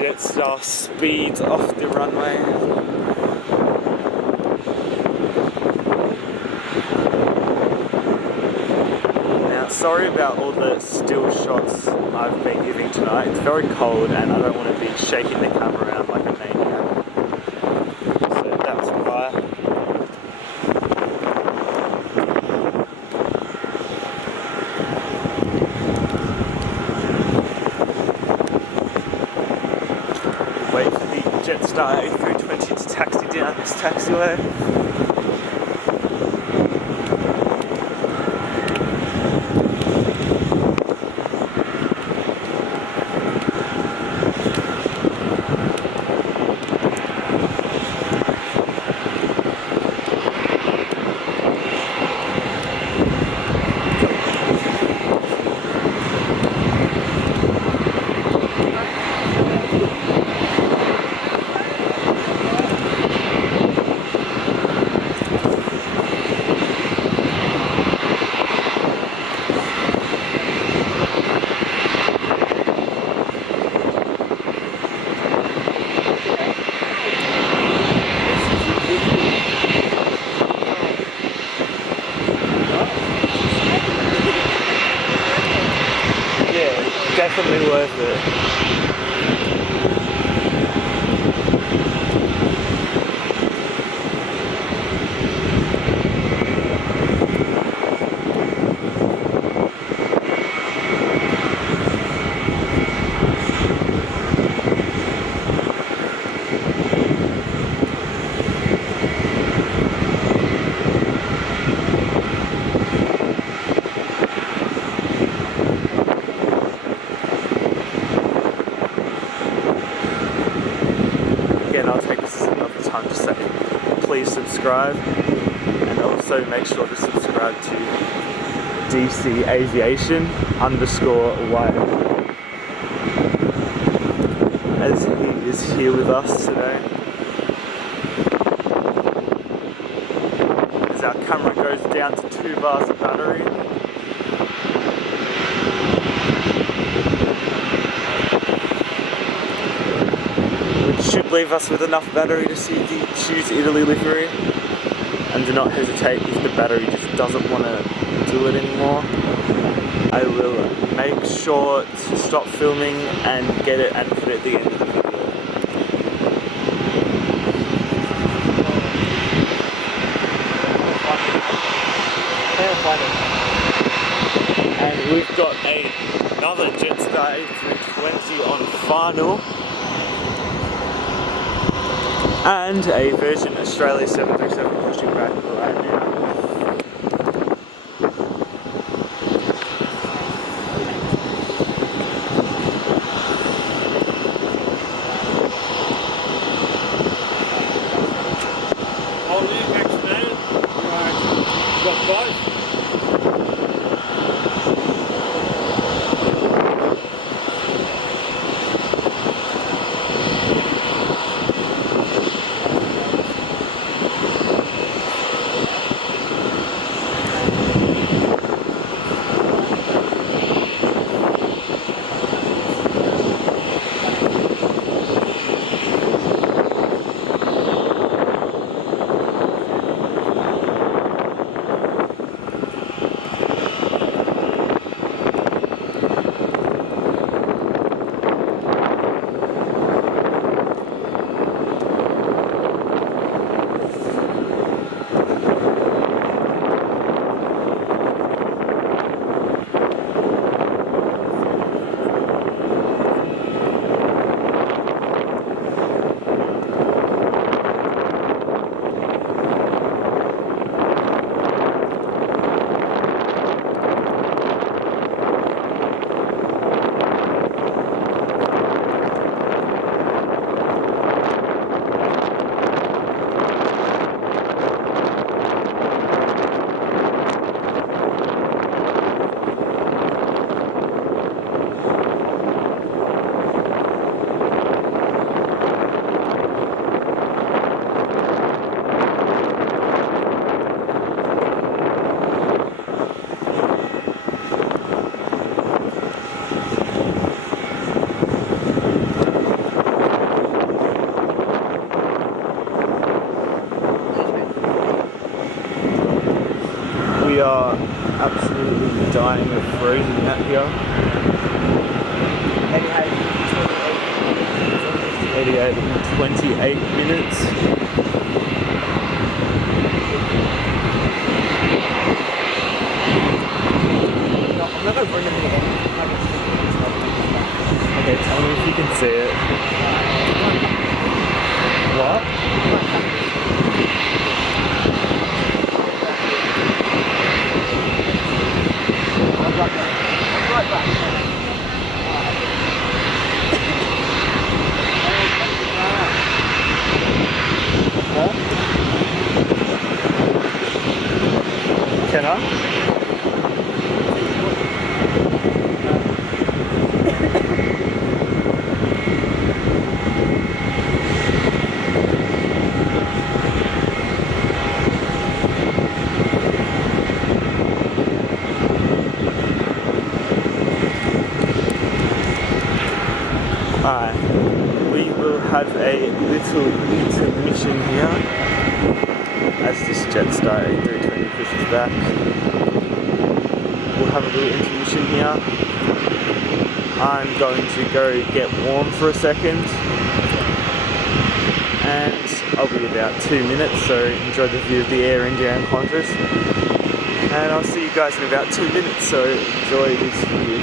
JetStar speeds off the runway. Now, sorry about all the still shots I've been giving tonight. It's very cold and I don't want to be shaking the camera around like a maniac. So that's why. Wait for the JetStar A320 to taxi down this taxiway. Definitely worth it. Please subscribe and also make sure to subscribe to DC Aviation _Wyatt, as he is here with us today. As our camera goes down to 2 bars of battery. Which should leave us with enough battery to choose Italy livery, and do not hesitate if the battery just doesn't want to do it anymore. I will make sure to stop filming and get it and put it at the end of the video. And we've got another JetStar A320 on final, and a Virgin Australia 737 pushing back right now. All you vaccinated? Right. Got both? We are absolutely dying of freezing out here. 88 and 28 minutes. No, I'm not going to bring them again. Okay, tell me if you can see it. What? Right back. Huh? Can I? Alright, we will have a little intermission here as this JetStar A320 pushes back. We'll have a little intermission here. I'm going to go get warm for a second, and I'll be about 2 minutes, so enjoy the view of the Air India and Qantas. And I'll see you guys in about 2 minutes, so enjoy this view.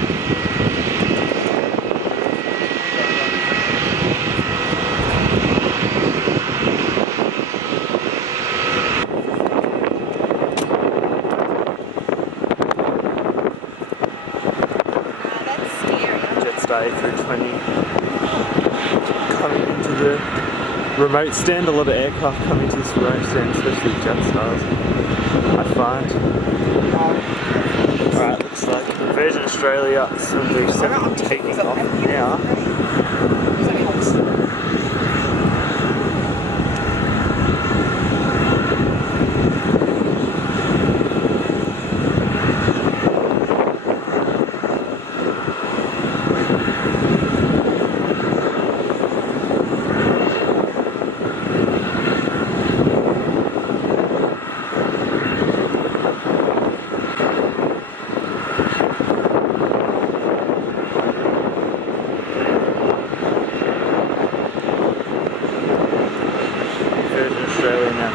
That's scary. JetStar A320 coming into the remote stand. A lot of aircraft coming to this remote stand, especially JetStars, I find. Alright, looks like Virgin Australia 737 taking off now.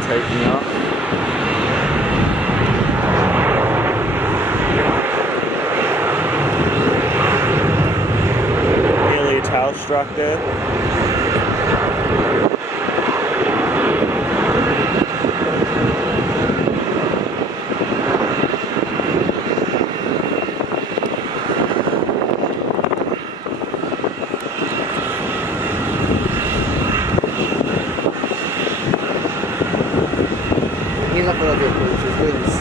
taking off. Nearly a tail strike there. He's not gonna do it, it's wins.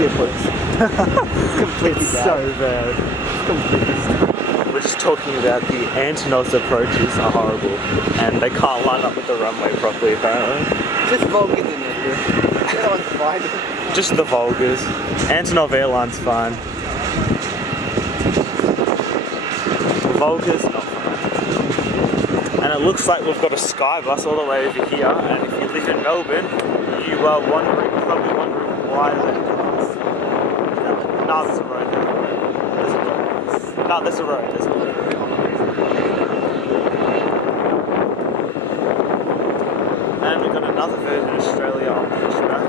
It's completely It's bad. so bad. It's completely. We're just talking about the Antonov's approaches are horrible, and they can't line up with the runway properly apparently. Just Vulcans in there, bro. That one's fine. Just the Vulgars. Antonov Airlines fine. Vulgars not fine. And it looks like we've got a sky bus all the way over here, and if you live in Melbourne, you are probably wondering why that comes. No, there's a road there. There's a road. No, there's a road. There's a road. And we've got another Virgin Australia on pushback.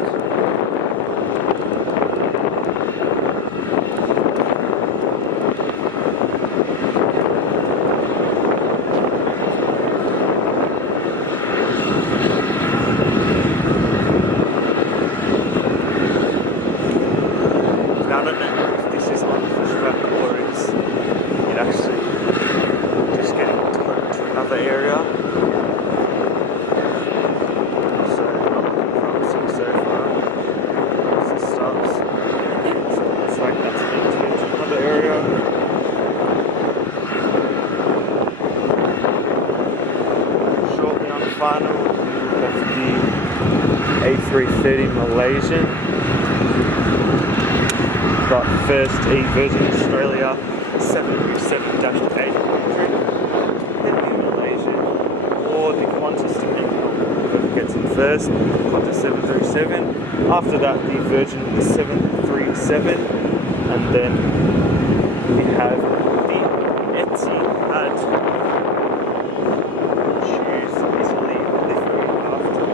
Now I don't know if this is on pushback or it's it actually just getting towed to another area. So not promising so far. As it stops. So it looks like that's being towed to another area. Shortly on final, we have the A330 Malaysian. Got first Virgin Australia 737-800, then the Malaysian, or the Qantas Freight, whoever gets in first, Qantas 737. After that, the Virgin 737, and then we have the Etihad. Choose Italy livery after.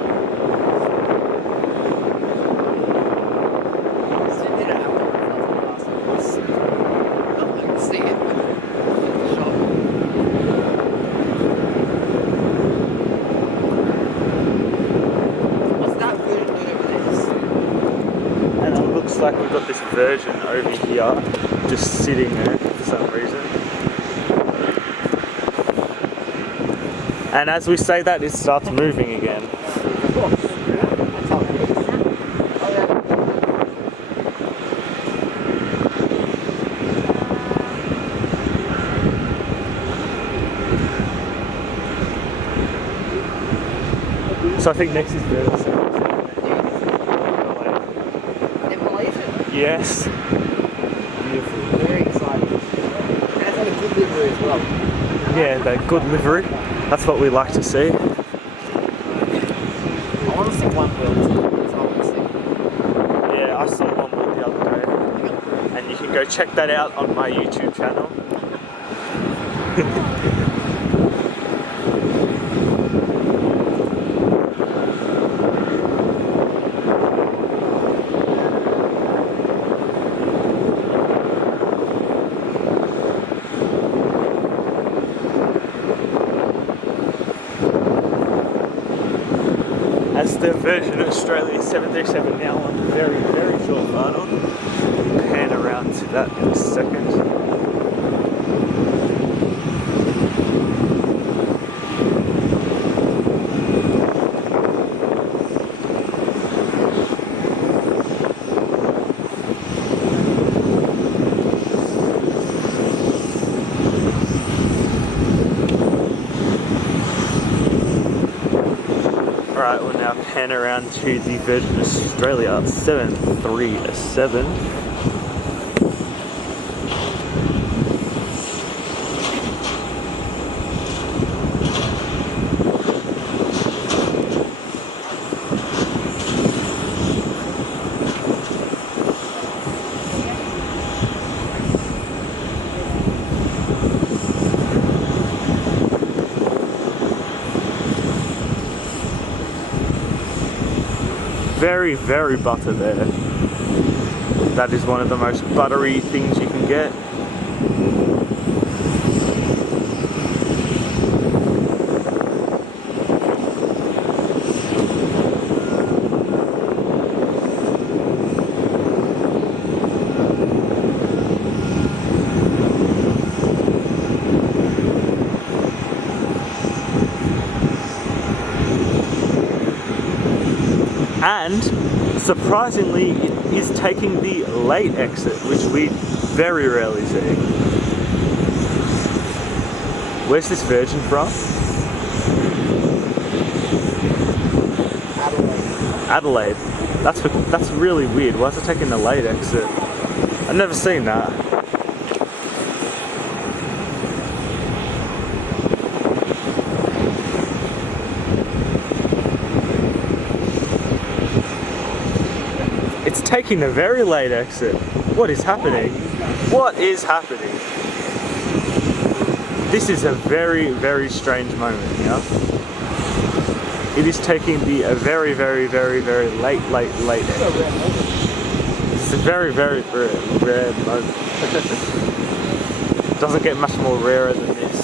Like we've got this Virgin over here just sitting there for some reason, and as we say that, it starts moving again. So I think next is Virgin. Yes. Beautiful. Very exciting. And it's got a good livery as well. Yeah, they're good livery. That's what we like to see. I want to see one Velbon. That's all I want to see. Yeah, I saw one more the other day. And you can go check that out on my YouTube channel. As the Virgin Australia 737 now on the very, very short final. Pan around to that in a second. Alright, we'll now pan around to the Virgin Australia 737. very, very butter there. That is one of the most buttery things you can get. And surprisingly, it is taking the late exit, which we very rarely see. Where's this Virgin from? Adelaide. That's really weird. Why is it taking the late exit? I've never seen that. It's taking the very late exit. What is happening? What is happening? This is a very, very strange moment here. It is taking the very, very, very, very late exit. It's a very, very rare moment. Doesn't get much more rarer than this.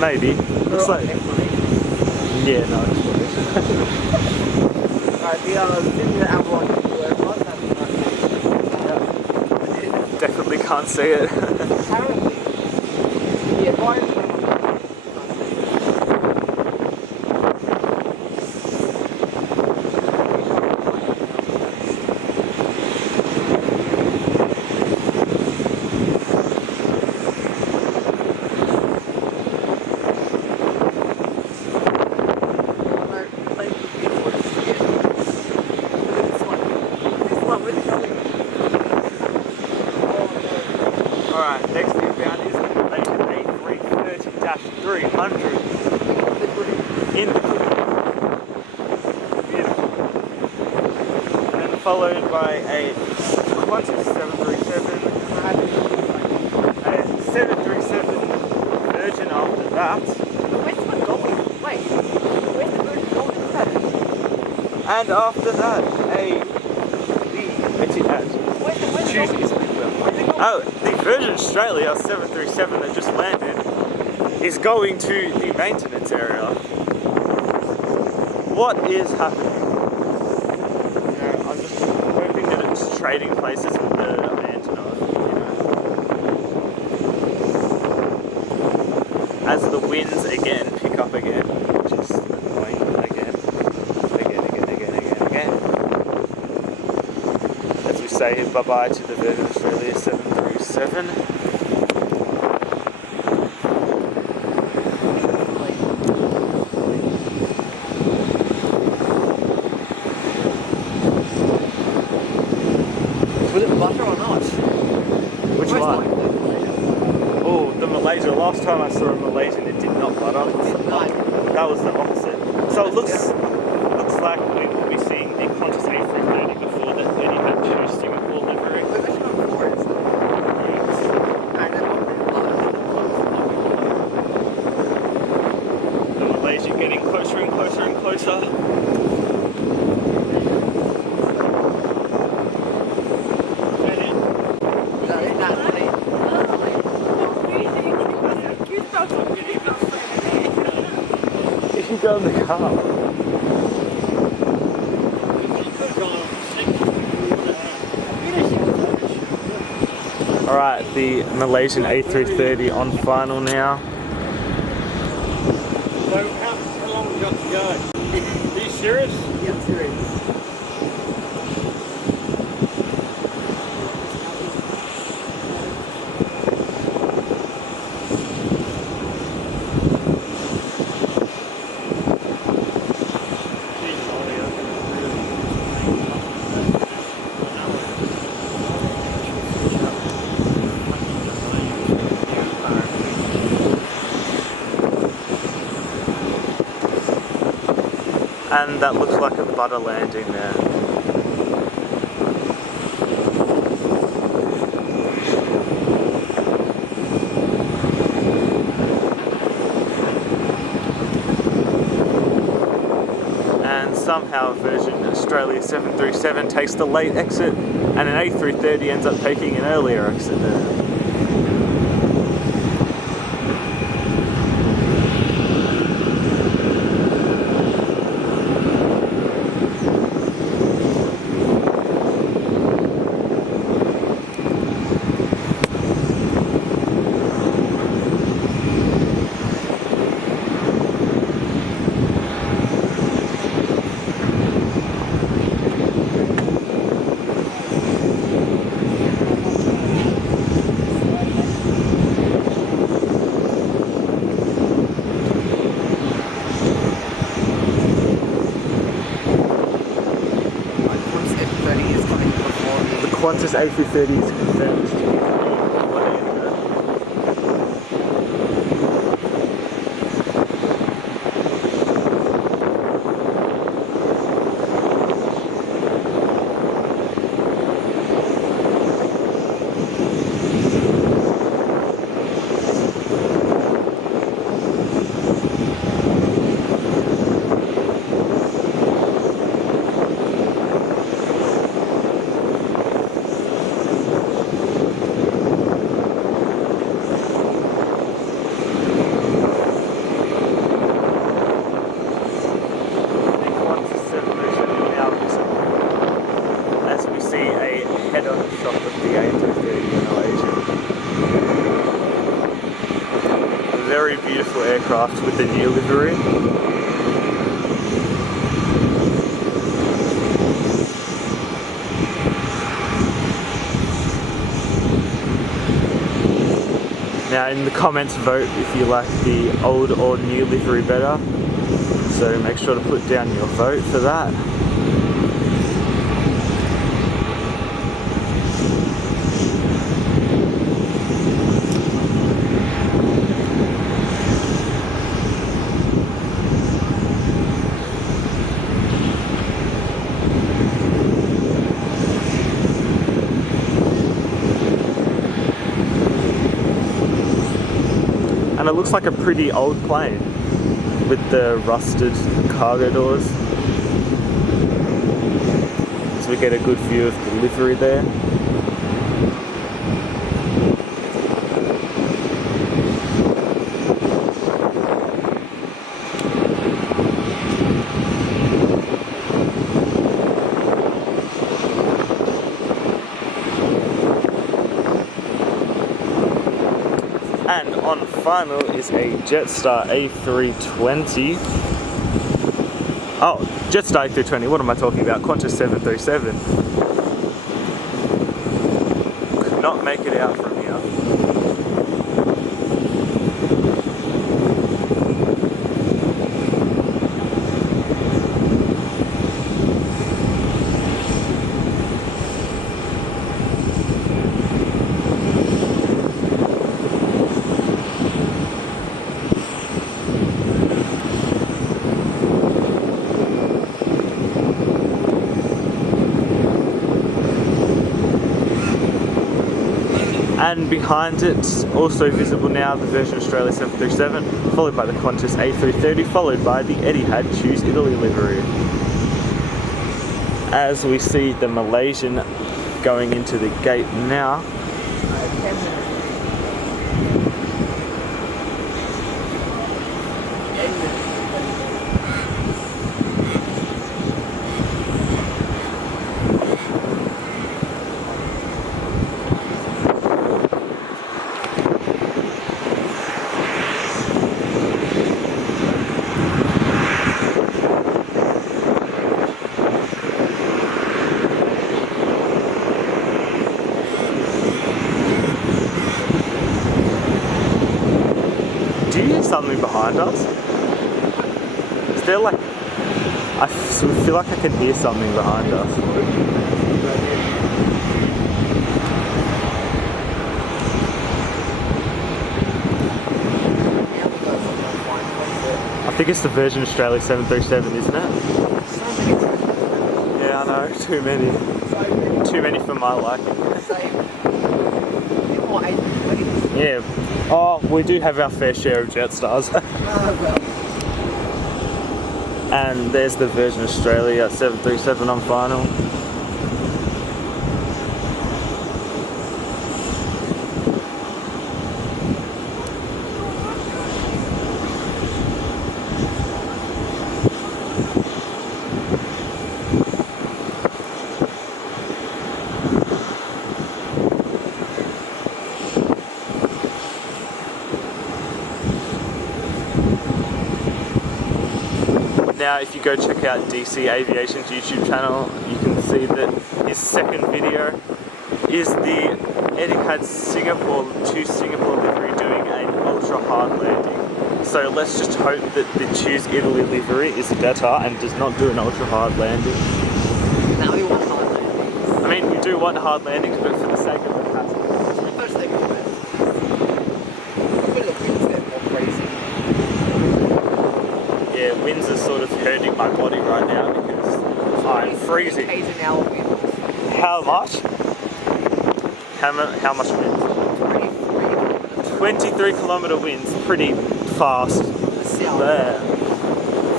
Maybe. Looks like. Yeah, no, explanation. Alright, didn't the Avalon Definitely can't see it. apparently. Yeah, why? Alright, next inbound is the Malaysian A330-300 in the Beautiful. And then followed by a Qantas 737, a 737 Virgin after that, Where's the going? Wait, where's the Virgin going? and after that the Etihad. Where's the Tuesdays. Oh, the Virgin Australia 737 that just landed is going to the maintenance area. What is happening? I'm just hoping that it's trading places with the antenna, as the winds again pick up again, which is annoying again. As we say bye-bye to the Virgin Australia 737. Was it butter or not? Which one? Oh, the Malaysia. Last time I saw a Malaysian, it did not butter. That was the opposite. So it looks like we will be seeing the Qantas A330 before that Etihad to Singapore livery. The Malaysia getting closer and closer and closer. If you go in the car. Alright, the Malaysian A330 on final now. So how long have we got to go? Are you serious? Yeah, I'm serious. And that looks like a butter landing there. And somehow Virgin Australia 737 takes the late exit and an A330 ends up taking an earlier exit there. Qantas A330 is confirmed to be head-on shot of the A330 in Malaysia. A very beautiful aircraft with the new livery. Now in the comments vote if you like the old or new livery better, so make sure to put down your vote for that. And it looks like a pretty old plane with the rusted cargo doors. So we get a good view of the livery there. And on final is a JetStar A320. Oh, JetStar A320, what am I talking about? Qantas 737. Could not make it out from here. And behind it, also visible now, the Virgin Australia 737, followed by the Qantas A330, followed by the Etihad Choose Italy livery. As we see the Malaysian going into the gate now. Do you hear something behind us? Is there like... I feel like I can hear something behind us. I think it's the Virgin Australia 737, isn't it? too many. So many. Too many for my liking. Same. Even more A320s. Yeah. Oh, we do have our fair share of JetStars. Oh, well. And there's the Virgin Australia 737 on final. Now, if you go check out DC Aviation's YouTube channel, you can see that his second video is the Etihad Singapore to Singapore livery doing an ultra hard landing. So let's just hope that the Choose Italy livery is better and does not do an ultra hard landing. Now we want hard landings. I mean, we do want hard landings, but for the sake of the passengers. First thing we went. Look at the winds there, more crazy. Yeah, winds are sort of hurting my body right now because I'm freezing. K's an hour winds. How much? How much wind? 23 kilometre winds, pretty fast. The south. There.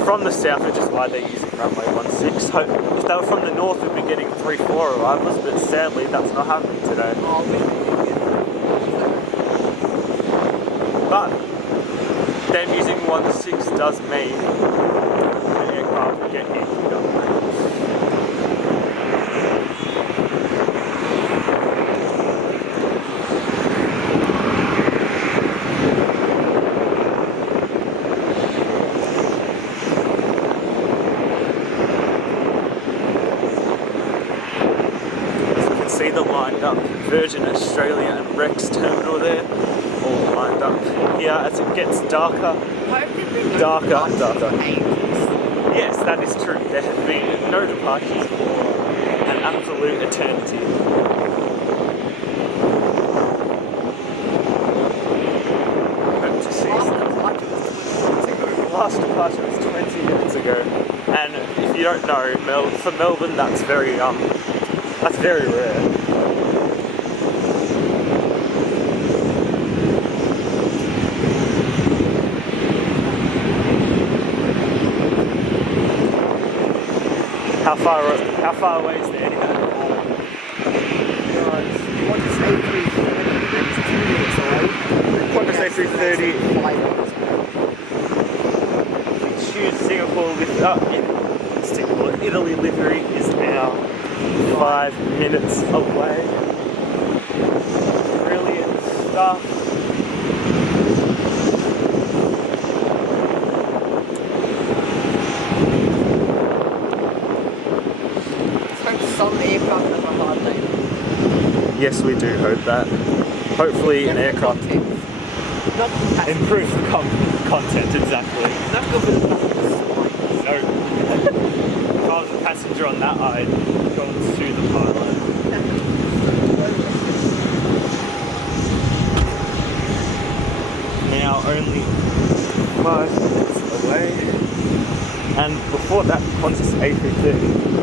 From the south, which is why they're using runway 16. If they were from the north, we'd be getting 3-4 arrivals, but sadly that's not happening today. Oh, we should But them using 16 does mean the aircraft will get hit. See the lined up Virgin Australia and Rex terminal there, all lined up here as it gets darker. Darker. Yes, that is true. There have been no departures for an absolute eternity. Hope to see the last departure was 20 minutes ago. And if you don't know, for Melbourne, that's very rare. How far away is the Etihad? Qantas A330 is 2 minutes away. Qantas A330. 5 minutes away. Choose Singapore with Singapore Italy livery is now 5 minutes away. Brilliant stuff. Some aircraft have a hard landing. Yes, we do hope that. Hopefully an aircraft Not compatible. improves the content, exactly. Not good for the passengers. No. If I was a passenger on that, I'd go and sue the pilot. Now only 5 minutes away. And before that, Qantas A330.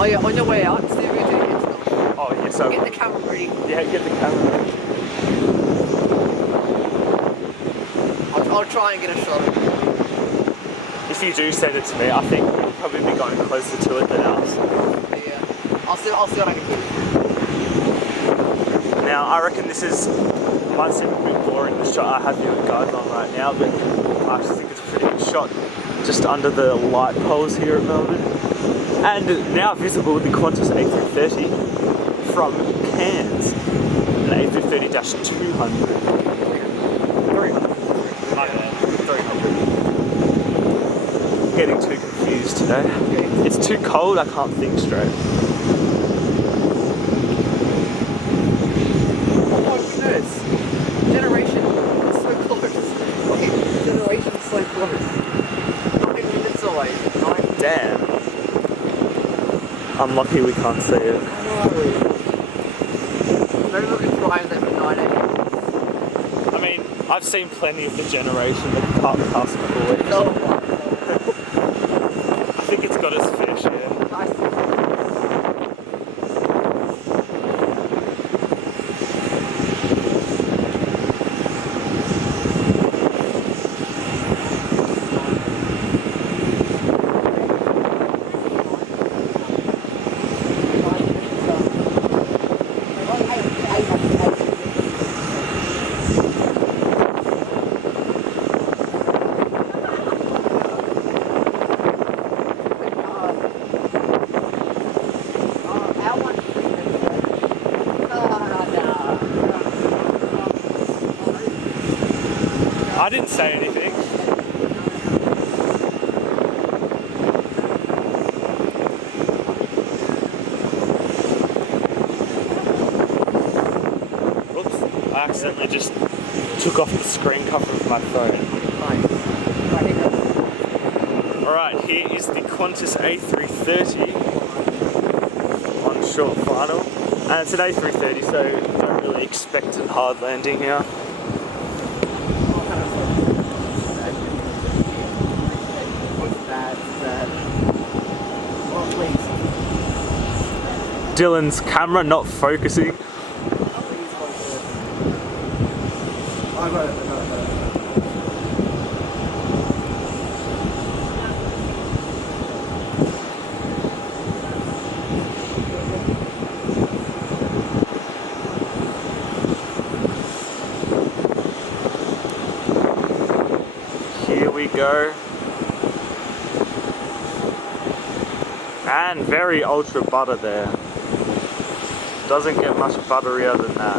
Oh yeah, on your way out, see if you do it. Oh yes, so Get the camera ready. yeah, get the camera. I'll try and get a shot of it. If you do send it to me, I think we'll probably be going closer to it than us. Yeah. I'll see what I can do. Now, I reckon this might seem a bit boring, the shot I have you guys on right now, but I just think it's a pretty good shot just under the light poles here at Melbourne. And now visible the Qantas A330 from Cairns, an A330-200. 300. My bad. 300. Getting too confused today. It's too cold, I can't think straight. Oh my goodness. Generation is so close. Okay, generation is so close. 9 minutes away. 9 Damn. I'm lucky we can't see it. minutes. drive them for 9 hours. I mean, I've seen plenty of the generation that can't pass the void. No. I think it's got its fair share. I didn't say anything. Oops, I accidentally just took off the screen cover of my phone. Alright, here is the Qantas A330 on short final. And it's an A330, so don't really expect a hard landing here. Dylan's camera not focusing. Here we go. And very ultra butter there. Doesn't get much butterier than that.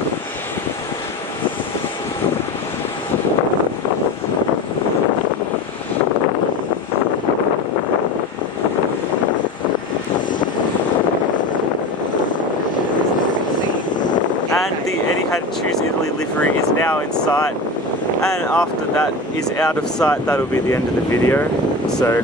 And the Etihad Choose Italy livery is now in sight. And after that is out of sight, that'll be the end of the video. So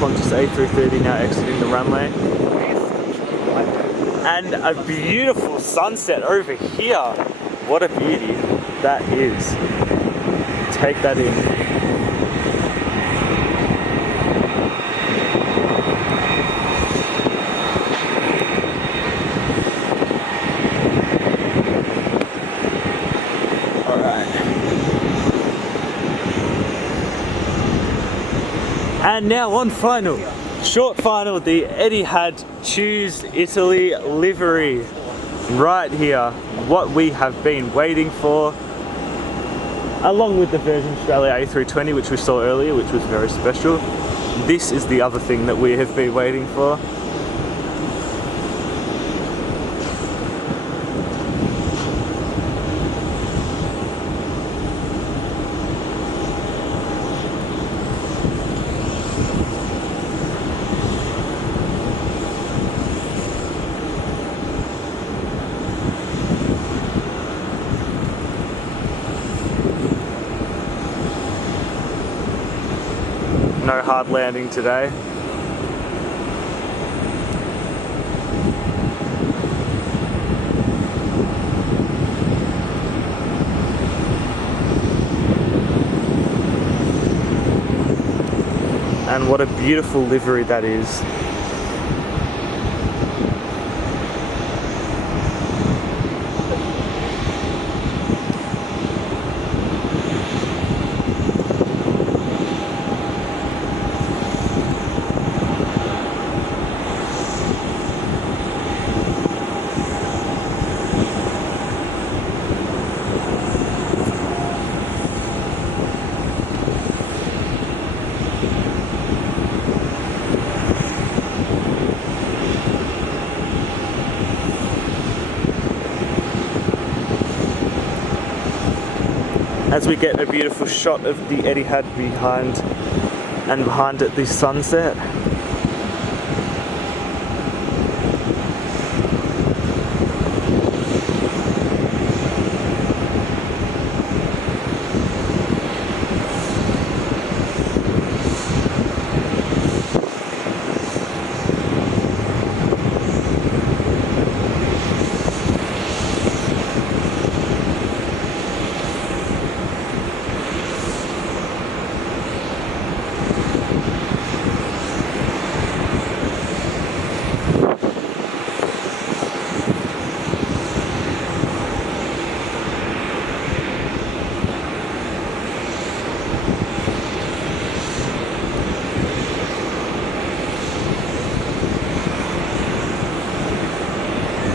Qantas A330 now exiting the runway. And a beautiful sunset over here. What a beauty that is. Take that in. And now on final, short final, the Etihad Choose Italy livery. Right here, what we have been waiting for, along with the Virgin Australia A320, which we saw earlier, which was very special. This is the other thing that we have been waiting for. No hard landing today. And what a beautiful livery that is. as we get a beautiful shot of the Etihad behind, and behind it the sunset.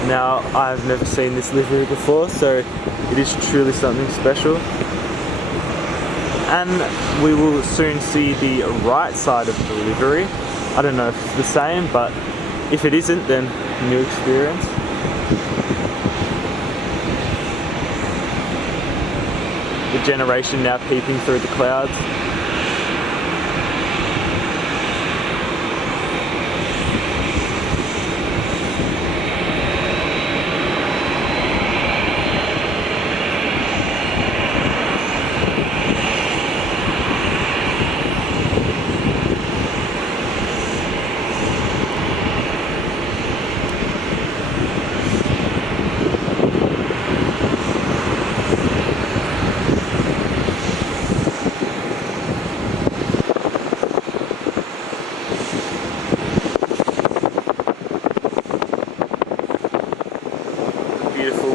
Now, I've never seen this livery before, so it is truly something special. And we will soon see the right side of the livery. I don't know if it's the same, but if it isn't, then new experience. The generation now peeping through the clouds.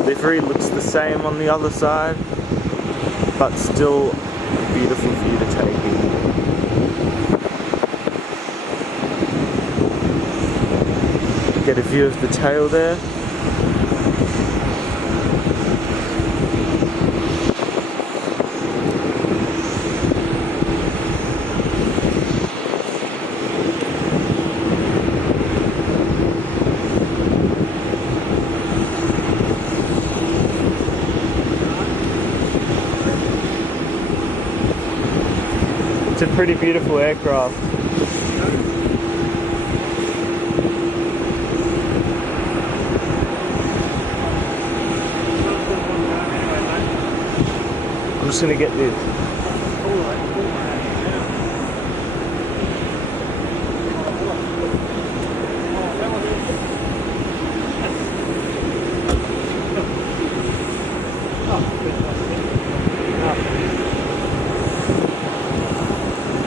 Livery looks the same on the other side, but still a beautiful view to take in. Get a view of the tail there. It's a pretty beautiful aircraft. I'm just gonna get this.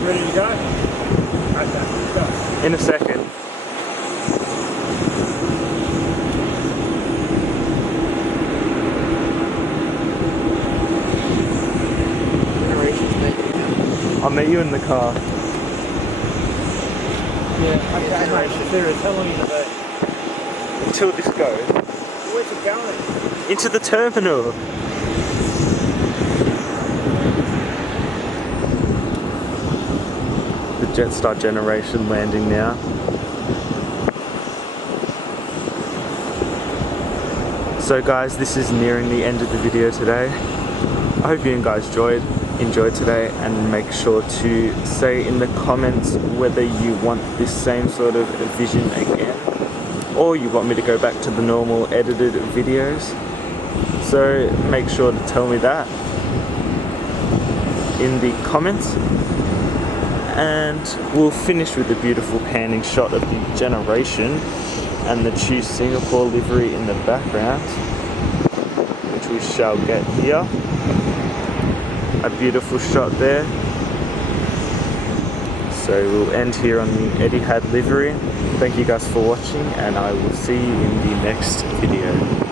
Ready to go? Okay, let's go. In a second. I'll meet you in the car. Yeah, okay, mate. Serious, how long are you going to be? Until this goes. Where's it going? Into the terminal. The JetStar generation landing now. So guys, this is nearing the end of the video today. I hope you guys enjoyed today, and make sure to say in the comments whether you want this same sort of vision again, or you want me to go back to the normal edited videos. So make sure to tell me that in the comments. And we'll finish with a beautiful panning shot of the generation and the Choose Singapore livery in the background, which we shall get here. A beautiful shot there. So we'll end here on the Etihad livery. Thank you guys for watching, and I will see you in the next video.